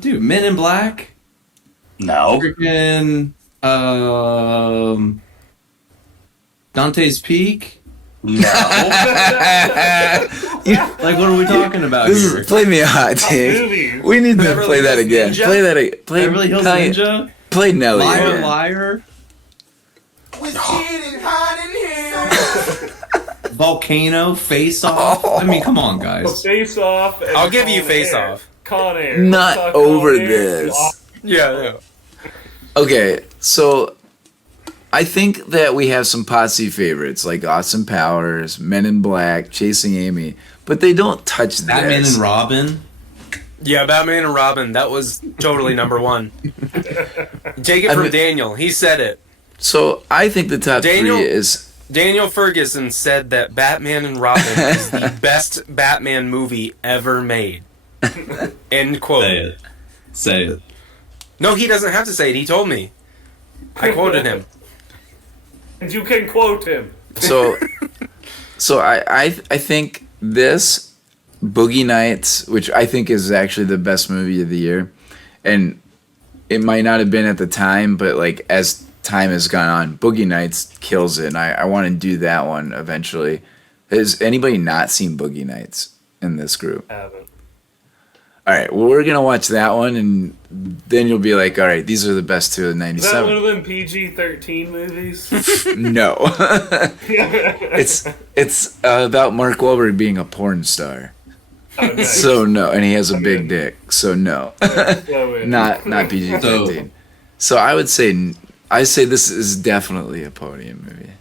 Dude, Men in Black, No. freaking Dante's Peak. No. Like, what are we talking about This here? is, play me a hot take. Movies. We need to Beverly play that Hills again. Ninja? Play that. Play Beverly Hills play, Ninja, Play Nelly. Liar again. Liar, We're getting hot in here. Volcano, Face Off. I mean, come on, guys. Face Off. and I'll give you Con Face Air. Off. Con Air. Not Let's talk over Con Air. this. Yeah. Okay, so I think that we have some posse favorites like Austin Powers, Men in Black, Chasing Amy, but they don't touch Batman this. and Robin. Yeah, Batman and Robin. That was totally number 1. Take it I from mean- Daniel. He said it. So I think the top Daniel- 3 is Daniel Ferguson said that Batman and Robin is the best Batman movie ever made. End quote. Say it. Say it. No, he doesn't have to say it. He told me. I quoted him. And you can quote him. so. So I think this Boogie Nights, which I think is actually the best movie of the year, and it might not have been at the time, but like as time has gone on, Boogie Nights kills it, and I want to do that one eventually. Has anybody not seen Boogie Nights in this group? Haven't. All right, well, we're gonna watch that one, and then you'll be like, all right, these are the best 2 of Is that one '97. of them PG-13 movies? No, it's about Mark Wahlberg being a porn star. Oh, nice. So no, and he has a big dick. So no, So in. not PG-13. So I would say this is definitely a podium movie.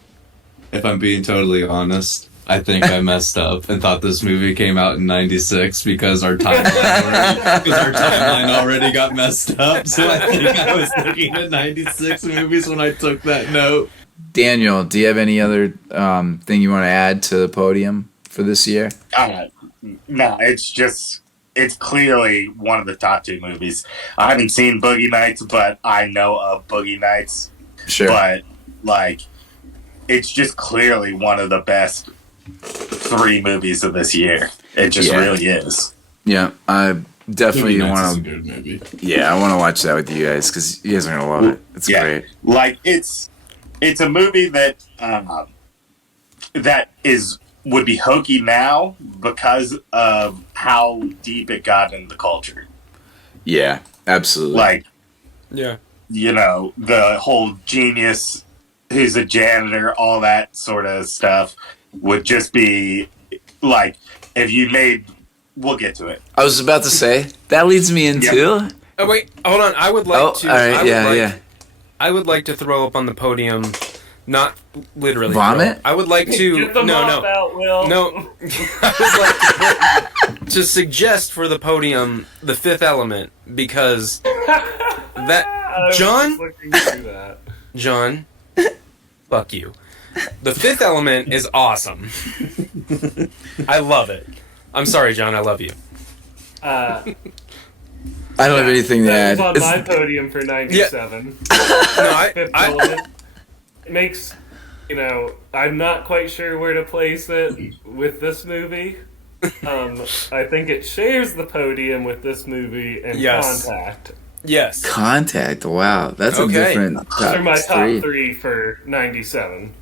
If I'm being totally honest, I think I messed up and thought this movie came out in '96 because our timeline already got messed up. So I think I was looking at '96 movies when I took that note. Daniel, do you have any other thing you want to add to the podium for this year? No, it's clearly one of the top 2 movies. I haven't seen Boogie Nights, but I know of Boogie Nights. Sure. But, like, it's just clearly one of the best 3 movies of this year. It just Yeah. really is. Yeah, I definitely Boogie Nights is want a to. good movie. Yeah, I want to watch that with you guys because you guys are gonna love it. It's Yeah. great. Like, it's a movie that would be hokey now because of how deep it got into the culture. Yeah, absolutely. Like, Yeah. you know, the whole genius who's a janitor, all that sort of stuff would just be like, if you made, we'll get to it. I was about to say that leads me into. Oh wait, hold on. I would like Oh, to. all right, I would yeah, like, yeah. I would like to throw up on the podium Not literally. Vomit? Throw. I would like to. Get the mop out, Will. No. I would like to suggest for the podium The Fifth Element, because that John, fuck you. The Fifth Element is awesome. I love it. I'm sorry, John. I love you. I don't have anything to add. That was on my podium for 97. No, Fifth Element. It makes, I'm not quite sure where to place it with this movie. I think it shares the podium with this movie and Contact. Yes. Contact, wow. That's a different top Those are my top three. three for 97.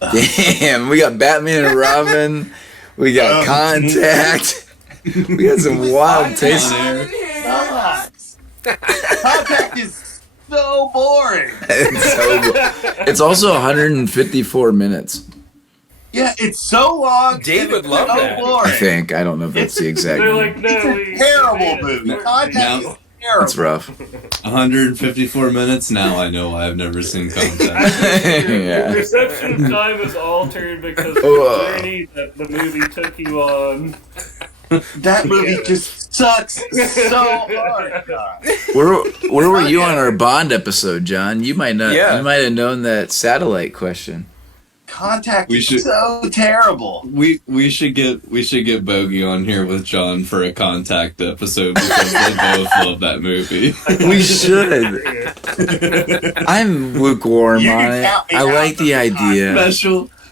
Damn, we got Batman and Robin. We got Contact. We got some wild taste. Contact is so boring. It's also 154 minutes. Yeah, it's so long. Dave would love that. Boring. I think. I don't know if that's the exact They're number. like, no, It's a terrible movie. Contact is terrible. It's rough. 154 minutes. Now I know why I've never seen Contact. Yeah. Reception time is altered because of the journey that the movie took you on. That movie just sucks so hard. Where were you on our Bond episode, John? You might not. Yeah. You might have known that satellite question. Contact is so terrible. We should get Bogey on here with John for a Contact episode because they both love that movie. We should. I'm lukewarm on it. I like the idea.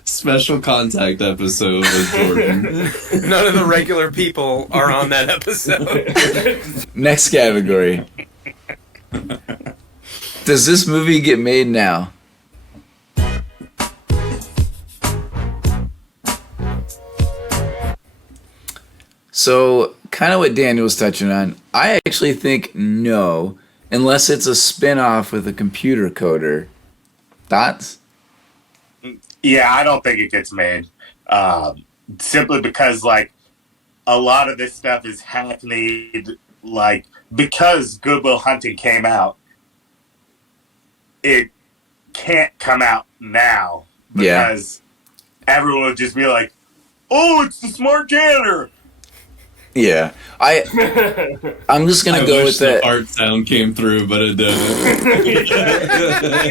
Special Contact episode with Jordan. None of the regular people are on that episode. Next category. Does this movie get made now? So, kind of what Daniel was touching on. I actually think no, unless it's a spin-off with a computer coder. Thoughts? Yeah, I don't think it gets made. Simply because, a lot of this stuff is hackneyed. Because Good Will Hunting came out, it can't come out now. Because everyone would just be like, oh, it's the smart janitor. Yeah, I'm just gonna go with that. The art sound came through, but it didn't.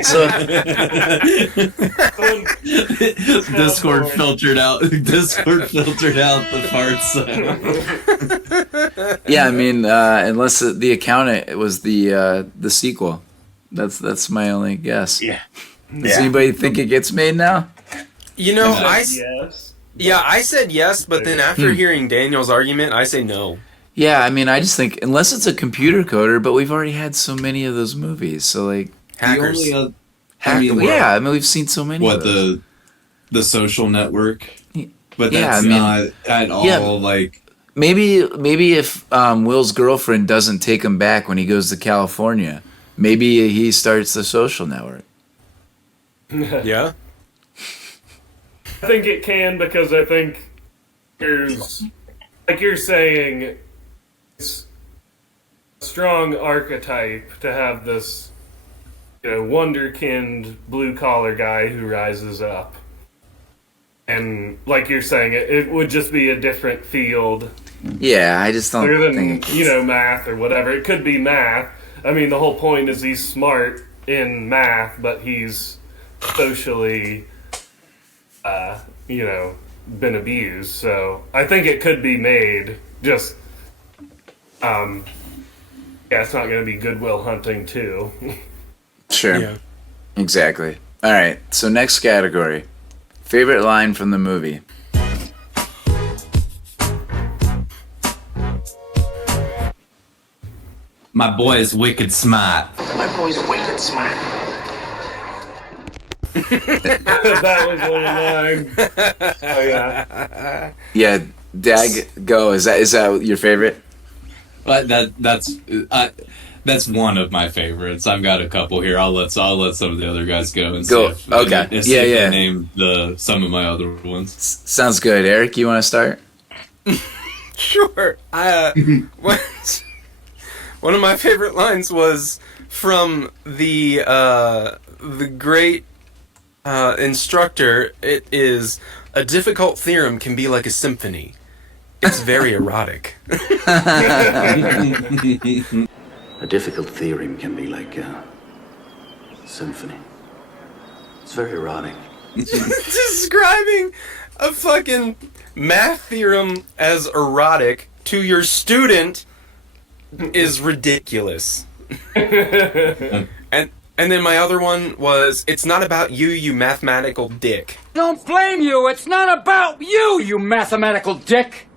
So, Discord filtered out the fart sound. yeah, I mean, unless the accountant was the sequel, that's my only guess. Yeah. Does anybody think it gets made now? Yes. Yeah, I said yes, but then after hearing Daniel's argument, I say no. Yeah, I mean, I just think unless it's a computer coder, but we've already had so many of those movies, so Hackers. we've seen so many. What of those. the Social Network? But Yeah, that's I mean, not at all Maybe if Will's girlfriend doesn't take him back when he goes to California, maybe he starts the Social Network. Yeah? I think it can because I think there's, like you're saying, it's a strong archetype to have this, wonderkind blue-collar guy who rises up. And like you're saying, it would just be a different field. Yeah, I just don't Other think... than, math or whatever. It could be math. I mean, the whole point is he's smart in math, but he's socially... been abused. So I think it could be made. Just, it's not going to be Good Will Hunting too. Sure. Yeah. Exactly. All right. So next category, favorite line from the movie. My boy is wicked smart. My boy's wicked smart. That was one of mine. Oh yeah. Yeah, Dag, go. Is that your favorite? But that's one of my favorites. I've got a couple here. I'll let some of the other guys go and Go. see if, Okay. and see if Yeah. they name some of my other ones. Sounds good. Eric, you want to start? Sure. One of my favorite lines was from the great instructor, it is a difficult theorem can be like a symphony. It's very erotic. A difficult theorem can be like a symphony. It's very erotic. Describing a fucking math theorem as erotic to your student is ridiculous. And then my other one was, it's not about you, you mathematical dick. Don't blame you. It's not about you, you mathematical dick.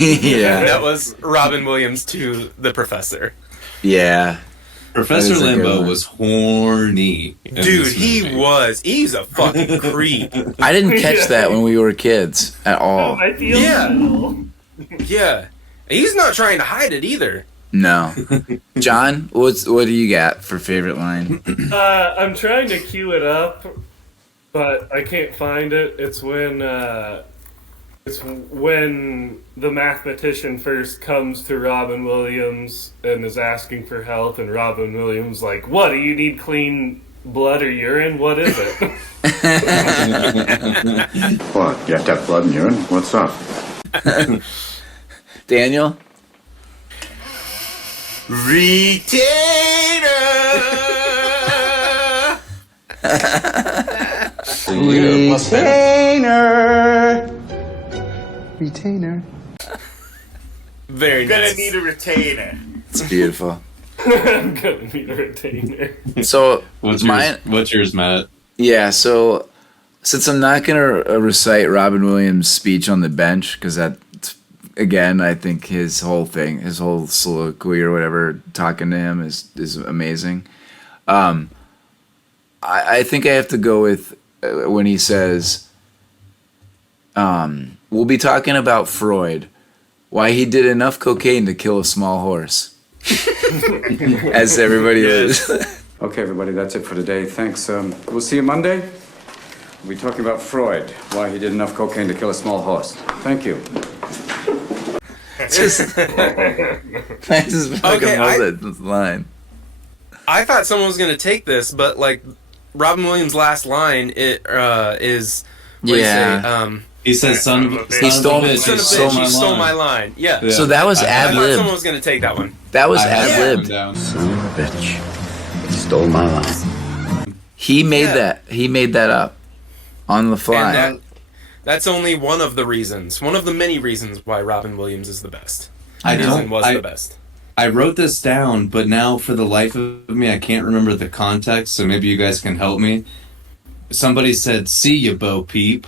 Yeah. That was Robin Williams to the professor. Yeah. Professor That is a good Limbo one. was horny. in Dude, this he movie. was. He's a fucking creep. I didn't catch that when we were kids at all. I feel Yeah. so. Yeah. He's not trying to hide it either. No. John, what do you got for favorite line? I'm trying to cue it up, but I can't find it. It's when the mathematician first comes to Robin Williams and is asking for help, and Robin Williams like, "What? Do you need clean blood or urine? What is it?" What? You have to have blood and urine? What's up? Daniel? Retainer. Very Gonna nice. need a retainer. It's beautiful. I'm gonna need a retainer. So, What's mine... yours, what's yours, Matt? Yeah, so since I'm not going to recite Robin Williams' speech on the bench, because that, again, I think his whole thing, his whole soliloquy or whatever, talking to him is amazing. I think I have to go with when he says, we'll be talking about Freud, why he did enough cocaine to kill a small horse. As everybody is. Okay, everybody, that's it for today. Thanks. We'll see you Monday. We'll be talking about Freud, why he did enough cocaine to kill a small horse. Thank you. Just, I just fucking Okay, love that line. I thought someone was gonna take this, but like Robin Williams' last line is what do you Yeah. say? He says, "Son of a He stole- bitch, Son of a stole bitch, my he stole line." my line. Yeah. So that was I I ad thought someone lib. was gonna take that one. That was I had ad that one lib. down. Son of a bitch. He stole my line. He made Yeah. that. He made that up on the fly. And that's only one of the reasons, one of the many reasons why Robin Williams is the best. I Reason don't. was I, the best. I wrote this down, but now for the life of me, I can't remember the context. So maybe you guys can help me. Somebody said, "See ya, Bo Peep."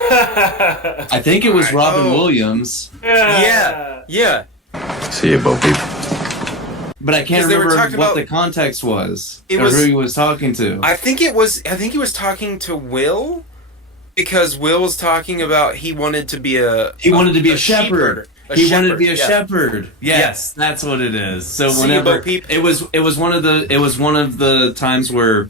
I think it was Robin Oh. Williams, Yeah. See you, Bo Peep. but I can't 'Cause they were remember talking what about- the context was It or was- who he was talking to. I think he was talking to Will, because Will was talking about he wanted to be a shepherd. He wanted to be a yeah. shepherd. Yes, that's what it is. So See you, whenever Bo Peep. it was one of the times where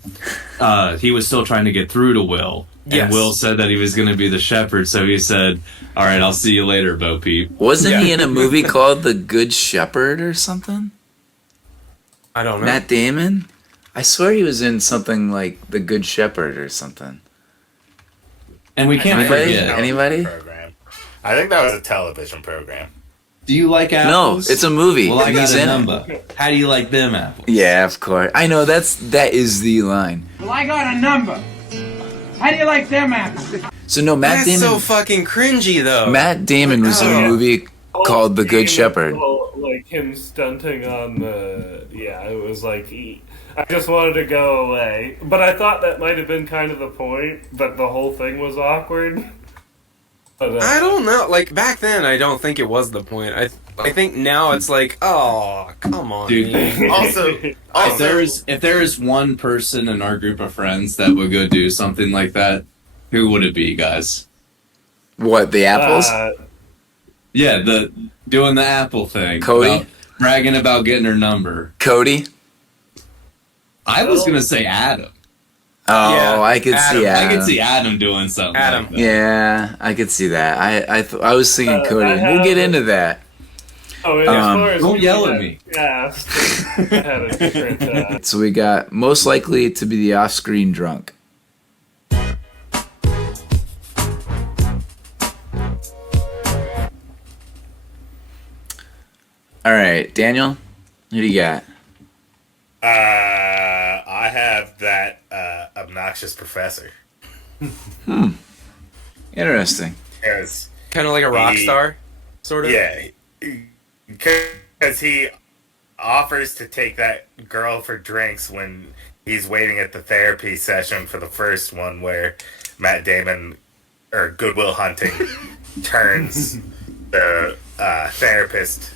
he was still trying to get through to Will. And Yes. Will said that he was going to be the shepherd, so he said, "All right, I'll see you later, Bo Peep." Wasn't he in a movie called The Good Shepherd or something? I don't know. Matt Damon? I swear he was in something like The Good Shepherd or something. And we can't Anybody? forget. Anybody? Program. I think that was a television program. Do you like No, apples? it's a movie. Well, I and got he's a in it. number. How do you like them apples? Yeah, of course. I know that is the line. Well, I got a number. How do you like them apples? So no, Matt That's so Damon. fucking cringy, though. Matt Damon was in a Oh. movie called The Good Shepherd. Like him stunting on the. Yeah, it was like. I just wanted to go away. But I thought that might have been kind of the point, that the whole thing was awkward. But, I don't know. Like back then, I don't think it was the point. I think now it's like, oh, come on, Dude. man. Also, If there is one person in our group of friends that would go do something like that, who would it be, guys? What, the apples? Yeah, the doing the apple thing. Cody? About bragging about getting her number. Cody? I was gonna say Adam. Oh, Yeah, I could see Adam. Adam. I could see Adam doing something. Adam. Like that. Yeah, I could see that. I was thinking Cody. I We'll get have- into that. Oh, as far as don't who yell at had me. asked, I had a different. So we got most likely to be the off-screen drunk. All right, Daniel, who do you got? I have that obnoxious professor. Interesting. Because Kind of like a rock star, sort of. Yeah, because he offers to take that girl for drinks when he's waiting at the therapy session for the first one, where Matt Damon or Goodwill Hunting turns the therapist,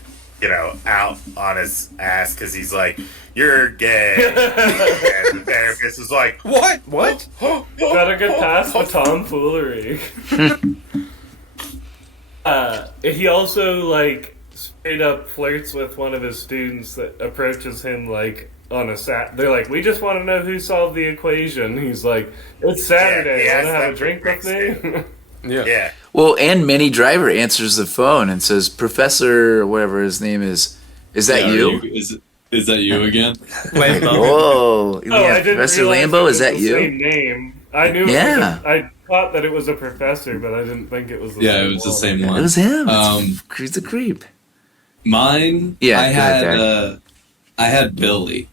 out on his ass because he's like, "You're gay," and the therapist is like, What? Gotta get past the tomfoolery. He also, like, straight up flirts with one of his students that approaches him, like, on a They're like, "We just want to know who solved the equation." He's like, "It's Saturday. Want to have a drink with me?" Yeah. Well, and Minnie Driver answers the phone and says, "Professor, whatever his name is that you?" Is that you again? Whoa. Oh, I Yeah, didn't Professor realize Lambo, it is was that the you? Same name. I knew. Yeah. I thought that it was a professor, but I didn't think it was. The Yeah, same it was the one. same one. It was him. He's a creep. Mine. Yeah, I had Billy.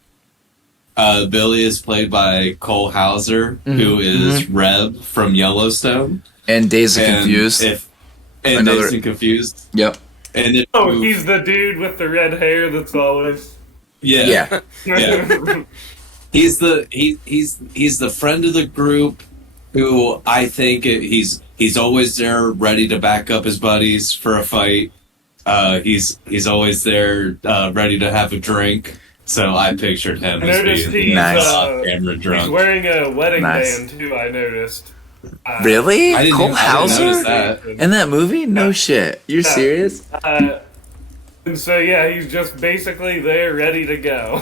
Billy is played by Cole Hauser, who is Reb from Yellowstone. And Dazed and Confused. Dazed and Confused. Yep. And he's the dude with the red hair that's always. Yeah. He's the friend of the group who I think he's always there, ready to back up his buddies for a fight. He's always there, ready to have a drink. So I pictured him as being camera drunk. He's wearing a wedding band too. I noticed. Really? Cole Hauser? In that movie? No shit. You're serious? And so yeah, he's just basically there, ready to go.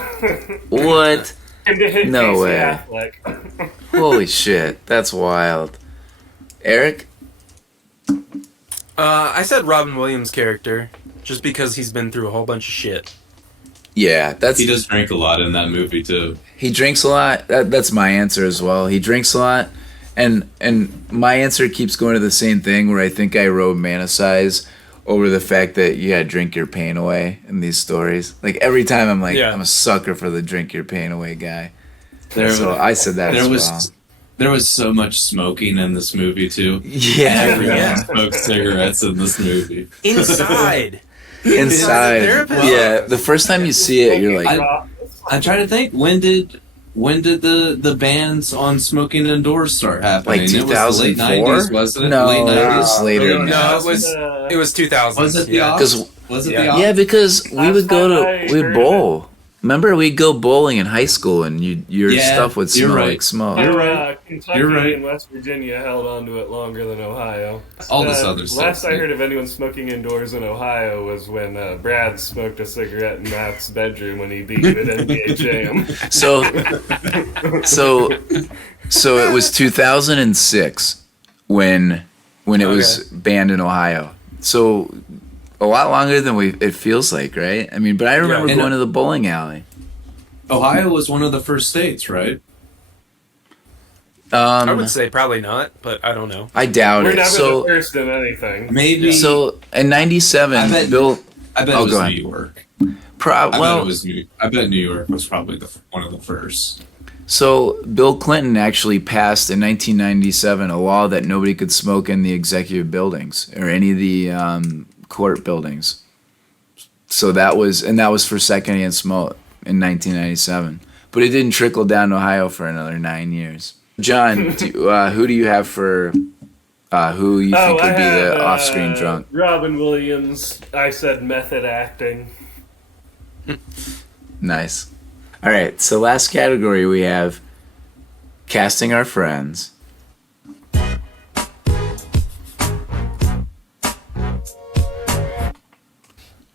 What? And to hit No Casey way. Affleck. Holy shit. That's wild. Eric? I said Robin Williams' character, just because he's been through a whole bunch of shit. Yeah, he does drink a lot in that movie too. He drinks a lot. That's my answer as well. He drinks a lot, and my answer keeps going to the same thing where I think I romanticize over the fact that you gotta drink your pain away in these stories. Like every time I'm like, I'm a sucker for the drink your pain away guy. I said that as well. There was so much smoking in this movie too. Yeah, everyone smoked cigarettes in this movie. Inside. Yeah, the first time you see it, you're like, I'm trying to think, when did the bans on smoking indoors start happening? Like 2004? It was the late 90s, wasn't it? No, late 90s? it was later. No, it was 2000. Was it the odds? Was it the odds? Yeah, because we would we'd bowl. Remember, we'd go bowling in high school, and your stuff would smell like smoke. Kentucky and West Virginia held on to it longer than Ohio. All this other stuff. Last I heard of anyone smoking indoors in Ohio was when Brad smoked a cigarette in Matt's bedroom when he beat you at NBA Jam. So it was 2006 when it was banned in Ohio. So a lot longer than it feels like, right? I mean, but I remember going to the bowling alley. Ohio was one of the first states, right? I would say probably not, but I don't know. I doubt We're it. never So the first in anything. maybe. So in '97, I bet it was go New ahead. York. I bet New York was probably one of the first. So Bill Clinton actually passed in 1997 a law that nobody could smoke in the executive buildings or any of the court buildings. So that was for secondhand smoke in 1997, but it didn't trickle down to Ohio for another 9 years. John, who do you have for who you think could be the off-screen drunk? Robin Williams. I said method acting. Nice. All right, so last category we have casting our friends.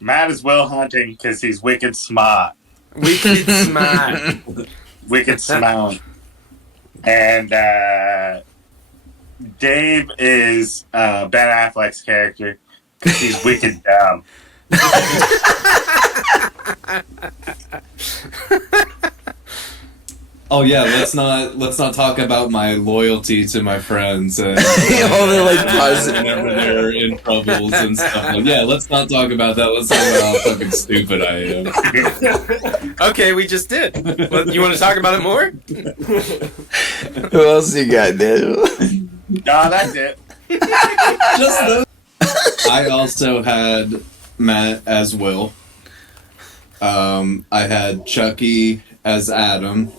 Matt is Will Hunting because he's wicked smart. Wicked smart. Wicked smart. And Dave is Ben Affleck's character because he's wicked dumb. Oh yeah, let's not talk about my loyalty to my friends and Oh, they're like positive. whenever they're in troubles and stuff. Like, yeah, let's not talk about that. Let's talk about how fucking stupid I am. Okay, we just did. Well, you want to talk about it more? Who else you got, Daniel? No, that's it. Just those. I also had Matt as Will. I had Chucky as Adam,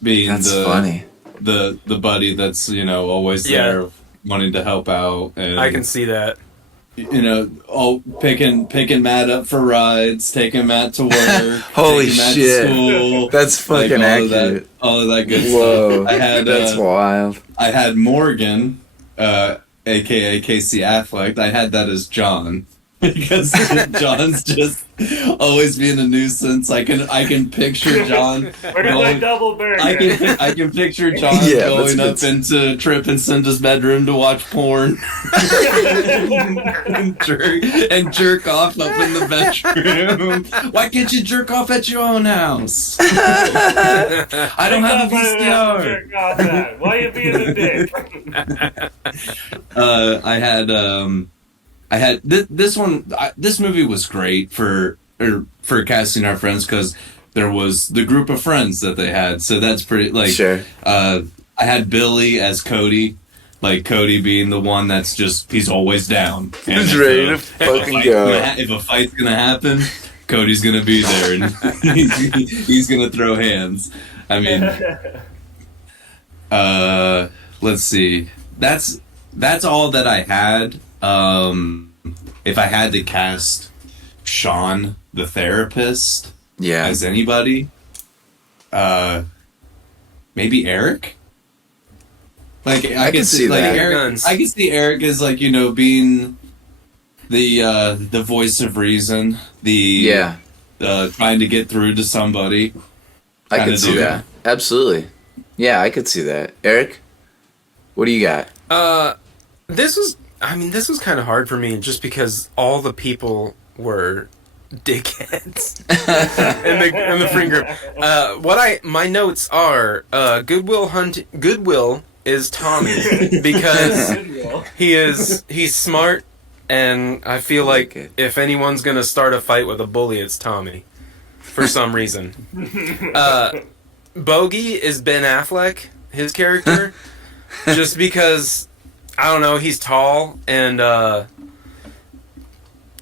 being That's funny. the buddy that's always Yeah. there wanting to help out, and I can see that. picking Matt up for rides, taking Matt to work, Holy taking Matt shit. to school, That's fucking accurate. all of that good Whoa, stuff. I had that's wild. I had Morgan, aka Casey Affleck. I had that as John. Because John's just always being a nuisance. I can picture John. We're gonna double burger. I can picture John Yeah, going up that's into Trip and Cinda's bedroom to watch porn and jerk off up in the bedroom. Why can't you jerk off at your own house? I don't have a VCR. Jerk off that. Why you being a dick? I had this one. This movie was great for casting our friends because there was the group of friends that they had. So that's pretty Sure. I had Billy as Cody, like Cody being the one that's just he's always down. And He's if ready to a fucking fight's go. if a fight's gonna happen, Cody's gonna be there and he's gonna throw hands. I mean, let's see. That's all that I had. If I had to cast Sean the therapist as anybody, maybe Eric. Like I can see that. Eric. I can see Eric as being the voice of reason, trying to get through to somebody. I could see that. Absolutely. Yeah, I could see that. Eric, what do you got? This was kind of hard for me just because all the people were dickheads in the friend group. My notes are Goodwill is Tommy because he's smart, and I feel like if anyone's gonna start a fight with a bully, it's Tommy for some reason. Bogey is Ben Affleck, his character, just because. I don't know, he's tall and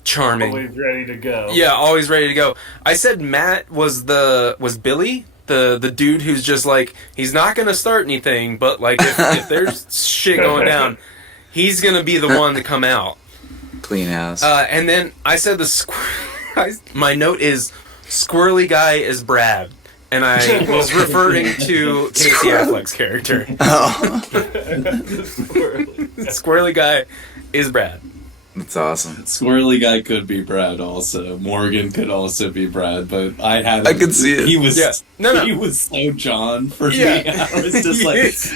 charming. Always ready to go. Yeah, always ready to go. I said Matt was Billy, the dude who's just like, he's not going to start anything, but like if there's shit going down, he's going to be the one to come out. Clean house. And then I said my note is Squirrely Guy is Brad. And I was referring to Casey Affleck's character. Oh. Squirrely Guy is Brad. That's awesome. Squirrely Guy could be Brad also. Morgan could also be Brad, but I could see it. He was Yeah. No. He was so John for me. Yeah. I was just I just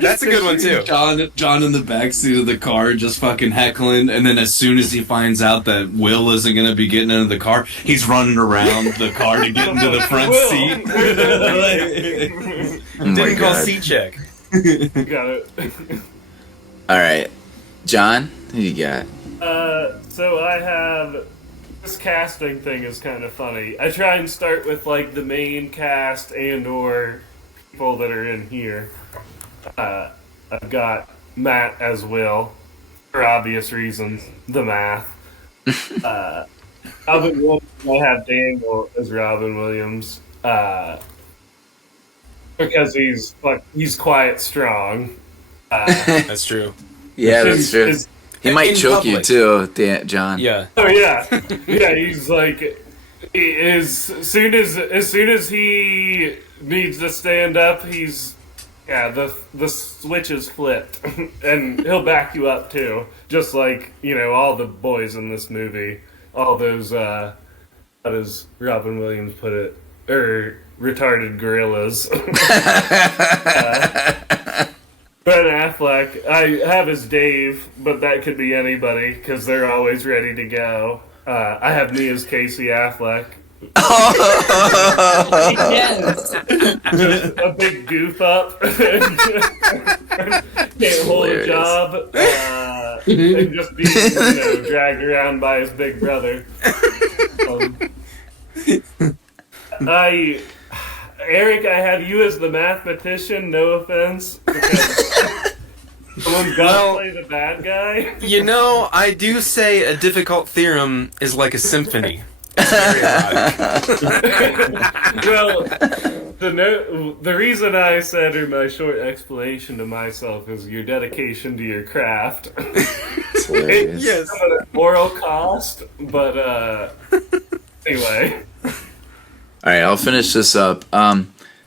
That's a good one, too. John in the backseat of the car just fucking heckling, and then as soon as he finds out that Will isn't going to be getting into the car, he's running around the car to get into the front seat. Didn't call seat check. Got it. All right. John, who you got? So I have this casting thing is kind of funny. I try and start with like the main cast and or people that are in here. I've got Matt as Will for obvious reasons. The math. Robin Williams. I have Daniel as Robin Williams because he's quiet, strong. That's true. Yeah, that's true. He might in choke public. you too, John. Yeah. Oh yeah, yeah. He's like, as soon as he needs to stand up, the switch is flipped, and he'll back you up too. Just like all the boys in this movie, all those how does Robin Williams put it? Retarded gorillas. Ben Affleck, I have as Dave, but that could be anybody because they're always ready to go. I have me as Casey Affleck, Yes. Just a big goof up. Can't hold a job. And just being, dragged around by his big brother. Eric, I have you as the mathematician, no offense. Because someone's got to play the bad guy. I do say a difficult theorem is like a symphony. Well, the reason I said in my short explanation to myself is your dedication to your craft. Yes. At a moral cost, but anyway. All right, I'll finish this up.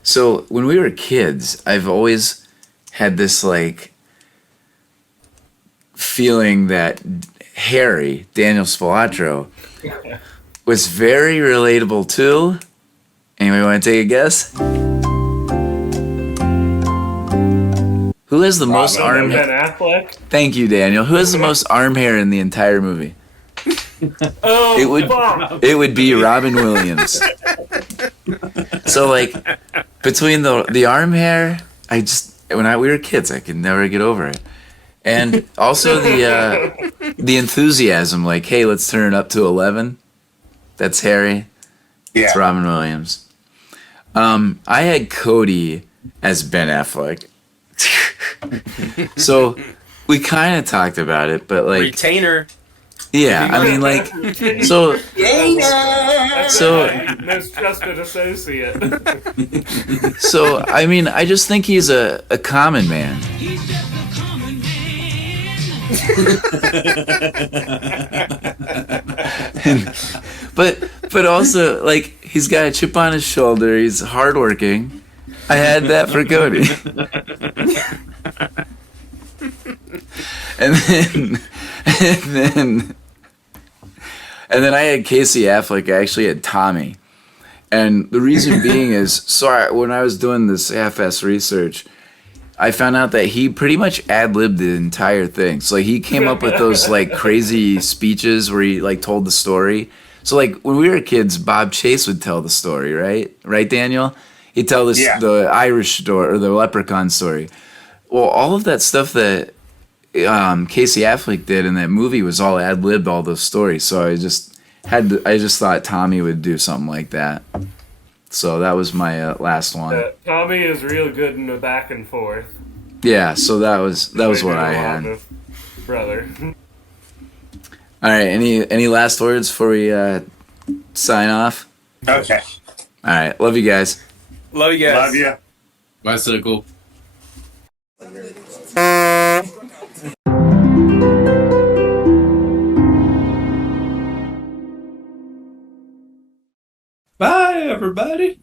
So when we were kids, I've always had this like feeling that Harry, Daniel Spalatro, was very relatable too. Anybody want to take a guess? Who has the most arm hair? Ben Affleck. Thank you, Daniel. Who has the most arm hair in the entire movie? Oh, it would be Robin Williams. So like between the arm hair, we were kids, I could never get over it. And also the enthusiasm, like, hey, let's turn it up to 11. That's Harry. Yeah. It's Robin Williams. I had Cody as Ben Affleck. So we kind of talked about it, but like Retainer. Yeah, I mean, like, so most trusted associate. So I mean, I just think he's a common man. but also, like, he's got a chip on his shoulder. He's hardworking. I had that for Cody. And then I had Casey Affleck. I actually had Tommy. And the reason being is, when I was doing this half-ass research, I found out that he pretty much ad-libbed the entire thing. So like, he came up with those like crazy speeches where he like told the story. So like when we were kids, Bob Chase would tell the story, right? Right, Daniel? He'd tell the Irish story or the leprechaun story. Well, all of that stuff that Casey Affleck did in that movie was all ad-libbed, all those stories. So I just thought Tommy would do something like that. So that was my last one. Tommy is real good in the back and forth. Yeah, so that was what I had. Brother. All right, any last words before we sign off? Okay. All right, love you guys. Love you guys. Love you. Bicycle. Bye, everybody.